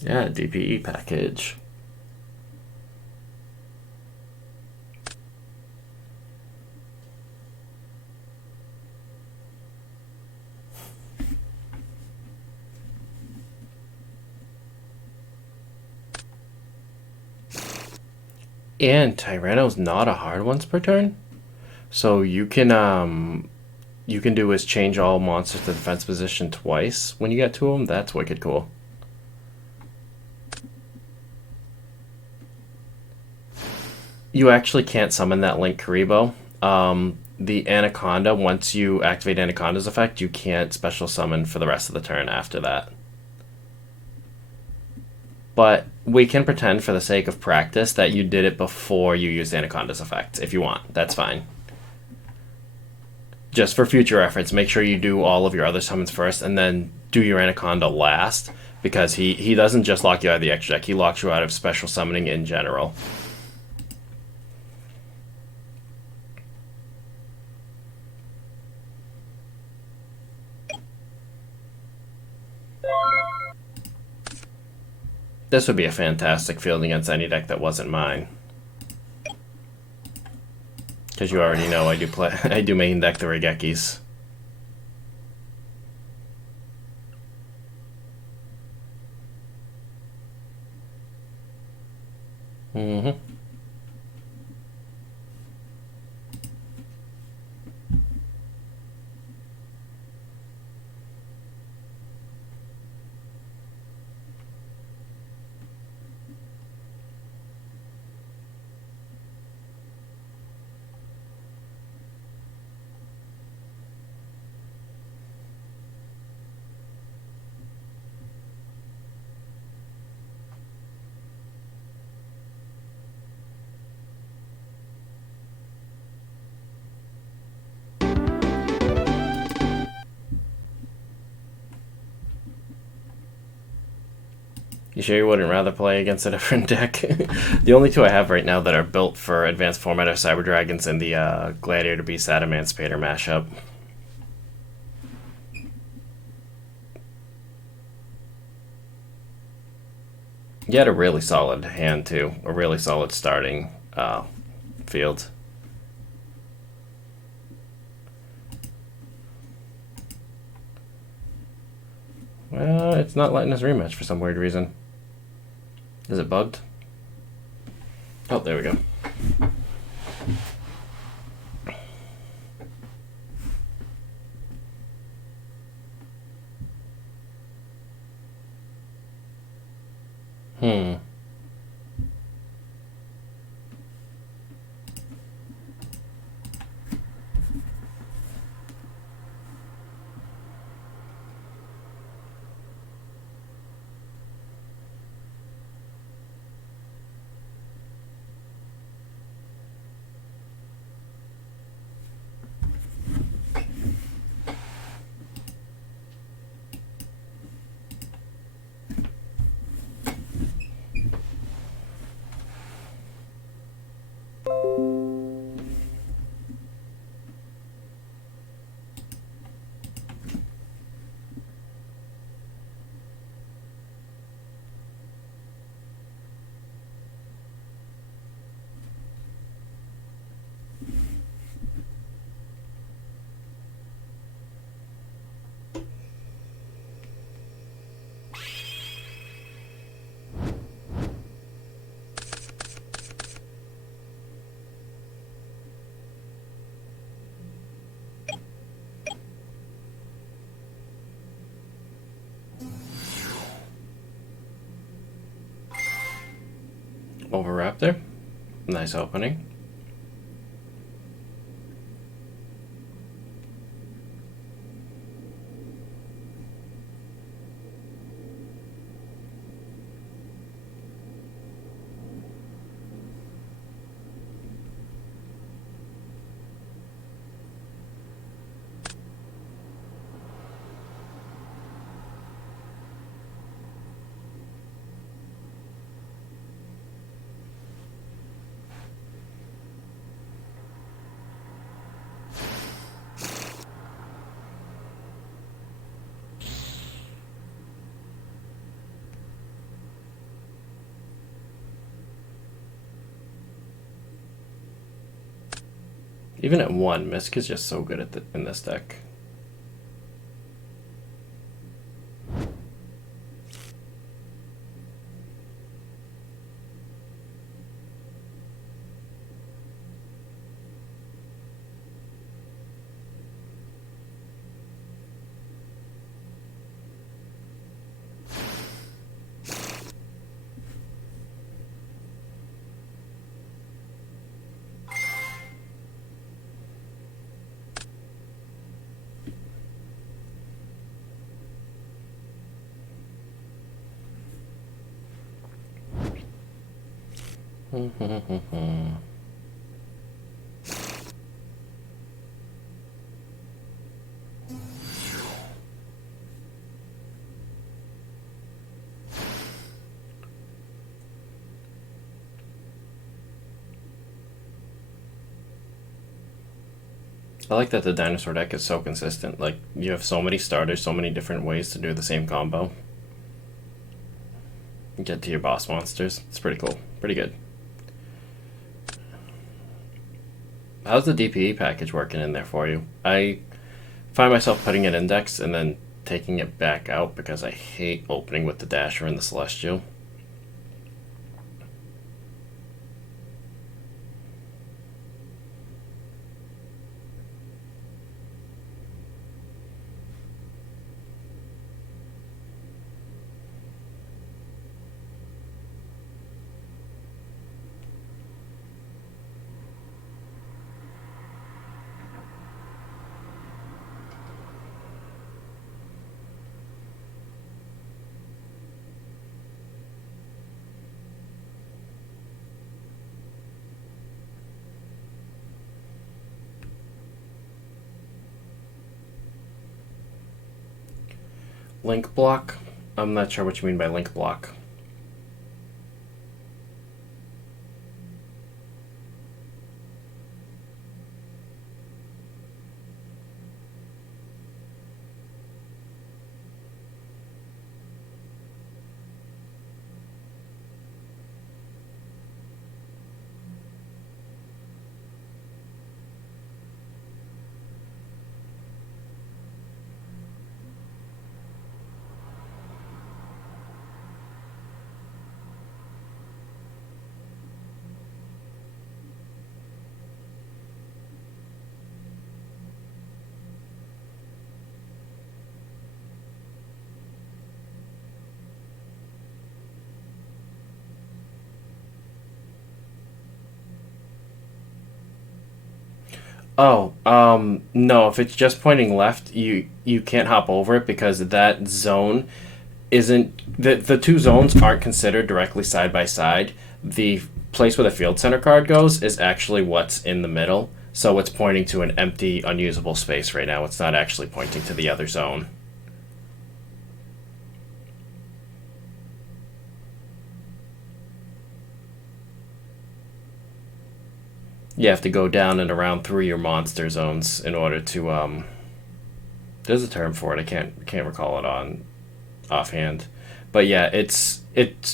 Yeah, DPE package. And Tyranno's not a hard once per turn. So you can do is change all monsters to defense position twice when you get to them. That's wicked cool. You actually can't summon that Link Karibo. The Anaconda, once you activate Anaconda's effect, you can't special summon for the rest of the turn after that. But we can pretend for the sake of practice that you did it before you used Anaconda's effect, if you want. That's fine. Just for future reference, make sure you do all of your other summons first and then do your Anaconda last, because he doesn't just lock you out of the extra deck, he locks you out of special summoning in general. This would be a fantastic field against any deck that wasn't mine. Because you already know I do main deck the Regekis. Mm-hmm. You sure you wouldn't rather play against a different deck? The only two I have right now that are built for advanced format are Cyber Dragons and the Gladiator Beast Adamantipator mashup. You had a really solid hand too, a really solid starting field. Well, it's not letting us rematch for some weird reason. Is it bugged? Oh, there we go. Hmm. Overraptor. Nice opening. Even at 1, Misk is just so good in this deck. I like that the Dinosaur deck is so consistent. Like, you have so many starters, so many different ways to do the same combo. Get to your boss monsters. It's pretty cool. Pretty good. How's the DPE package working in there for you? I find myself putting it index and then taking it back out because I hate opening with the Dasher and the Celestial. Link block? I'm not sure what you mean by link block. Oh, no, if it's just pointing left, you can't hop over it because that zone isn't the two zones aren't considered directly side by side. The place where the field center card goes is actually what's in the middle, so it's pointing to an empty, unusable space right now. It's not actually pointing to the other zone. You have to go down and around through your monster zones in order to there's a term for it. I can't recall it on offhand. But yeah, it's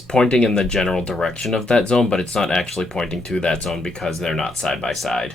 pointing in the general direction of that zone, but it's not actually pointing to that zone because they're not side by side.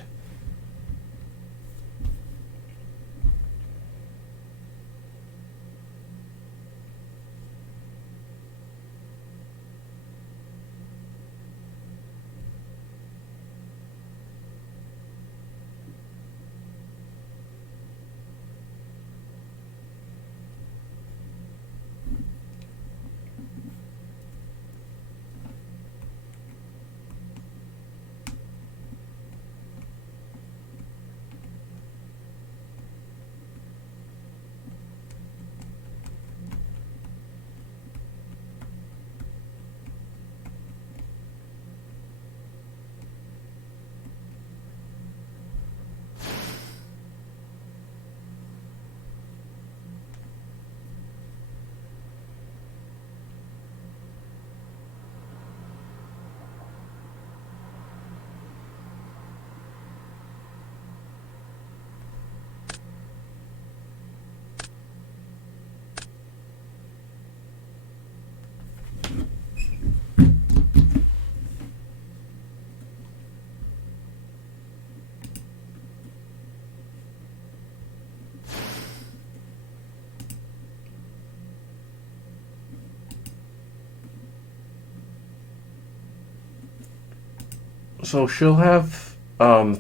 So she'll have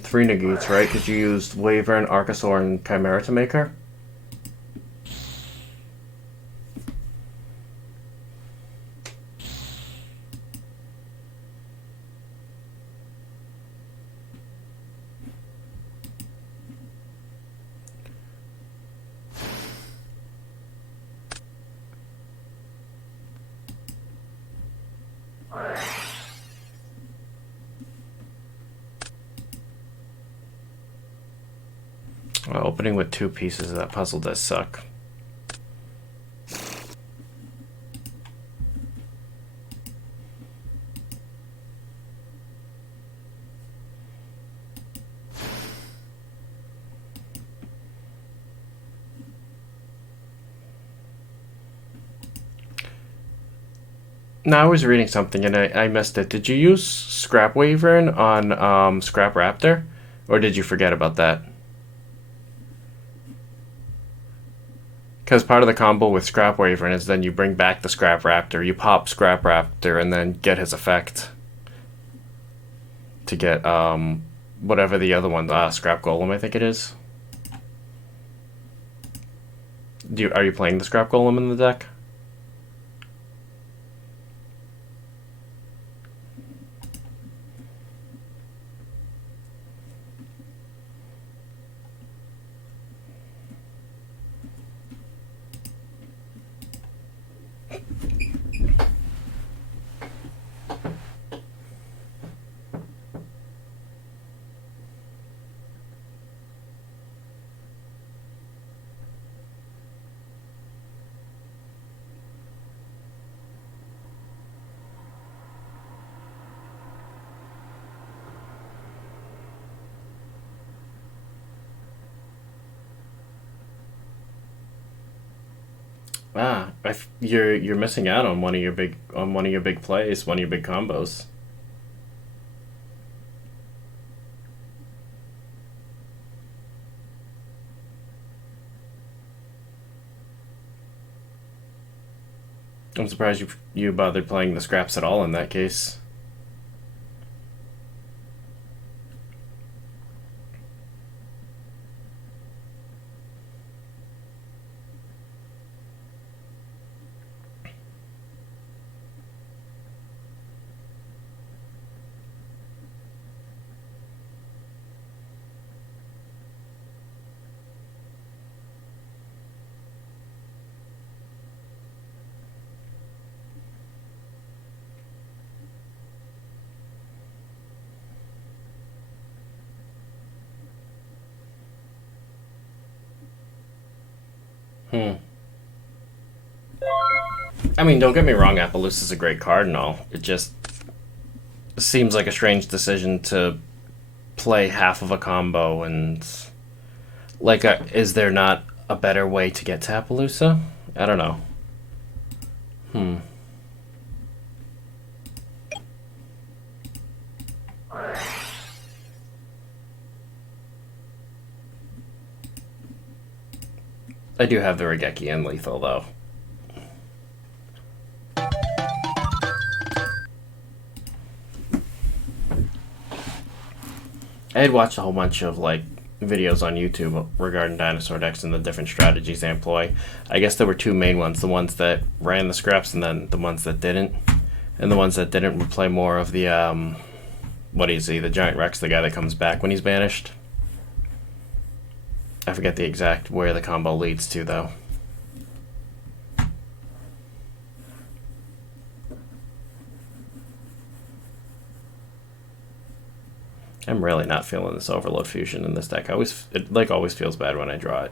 three negates, right? Because you used Wyvern, Archosaur, and Chimera to make her. Well, opening with two pieces of that puzzle does suck. Now I was reading something and I missed it. Did you use Scrap Wyvern on Scrap Raptor? Or did you forget about that? Because part of the combo with Scrap Wyvern is then you bring back the Scrap Raptor, you pop Scrap Raptor, and then get his effect to get whatever the other one, Scrap Golem, I think it is. Are you playing the Scrap Golem in the deck? You're missing out on one of your big plays, one of your big combos. I'm surprised you bothered playing the scraps at all in that case. Hmm. I mean, don't get me wrong, Appaloosa is a great card and all. It just seems like a strange decision to play half of a combo and is there not a better way to get to Appaloosa? I don't know. Hmm. I do have the Regeki and lethal though. I had watched a whole bunch of videos on YouTube regarding dinosaur decks and the different strategies they employ. I guess there were two main ones: the ones that ran the scraps, and then the ones that didn't. And the ones that didn't would play more of the what is he? The Giant Rex, the guy that comes back when he's banished. I forget the exact where the combo leads to though. I'm really not feeling this Overload Fusion in this deck. It always feels bad when I draw it.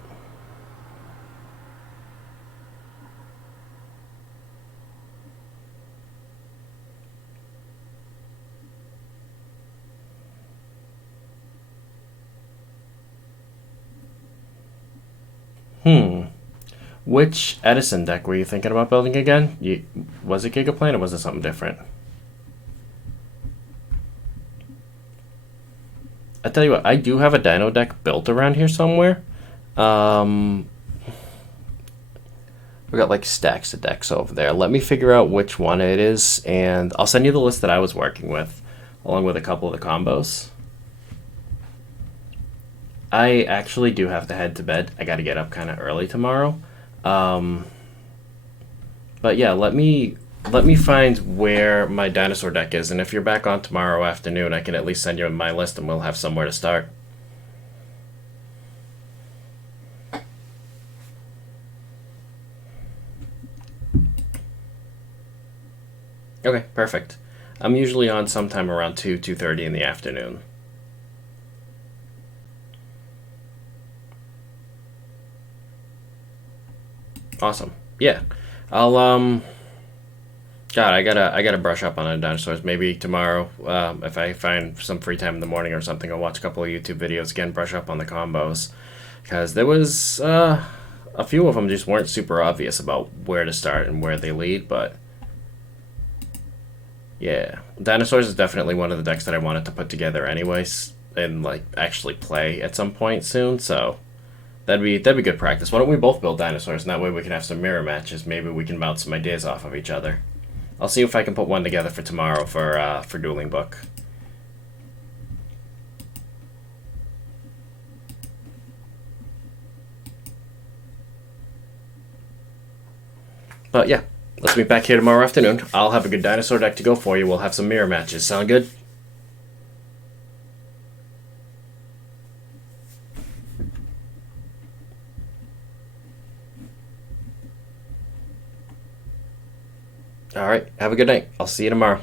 Which Edison deck were you thinking about building again? Was it Gigaplant or was it something different? I tell you what, I do have a Dino deck built around here somewhere. We got stacks of decks over there. Let me figure out which one it is, and I'll send you the list that I was working with. along with a couple of the combos. I actually do have to head to bed. I got to get up kind of early tomorrow. Um, but yeah, let me find where my dinosaur deck is, and if you're back on tomorrow afternoon, I can at least send you my list, and we'll have somewhere to start. Okay, perfect. I'm usually on sometime around 2:30 in the afternoon. Awesome. Yeah. I'll God, I gotta brush up on the dinosaurs. Maybe tomorrow, if I find some free time in the morning or something, I'll watch a couple of YouTube videos again, brush up on the combos, because there was a few of them just weren't super obvious about where to start and where they lead. But yeah, dinosaurs is definitely one of the decks that I wanted to put together anyways, and like actually play at some point soon. So that'd be good practice. Why don't we both build dinosaurs, and that way we can have some mirror matches. Maybe we can bounce some ideas off of each other. I'll see if I can put one together for tomorrow for Dueling Book. But yeah, let's meet back here tomorrow afternoon. I'll have a good dinosaur deck to go for you. We'll have some mirror matches. Sound good? All right. Have a good night. I'll see you tomorrow.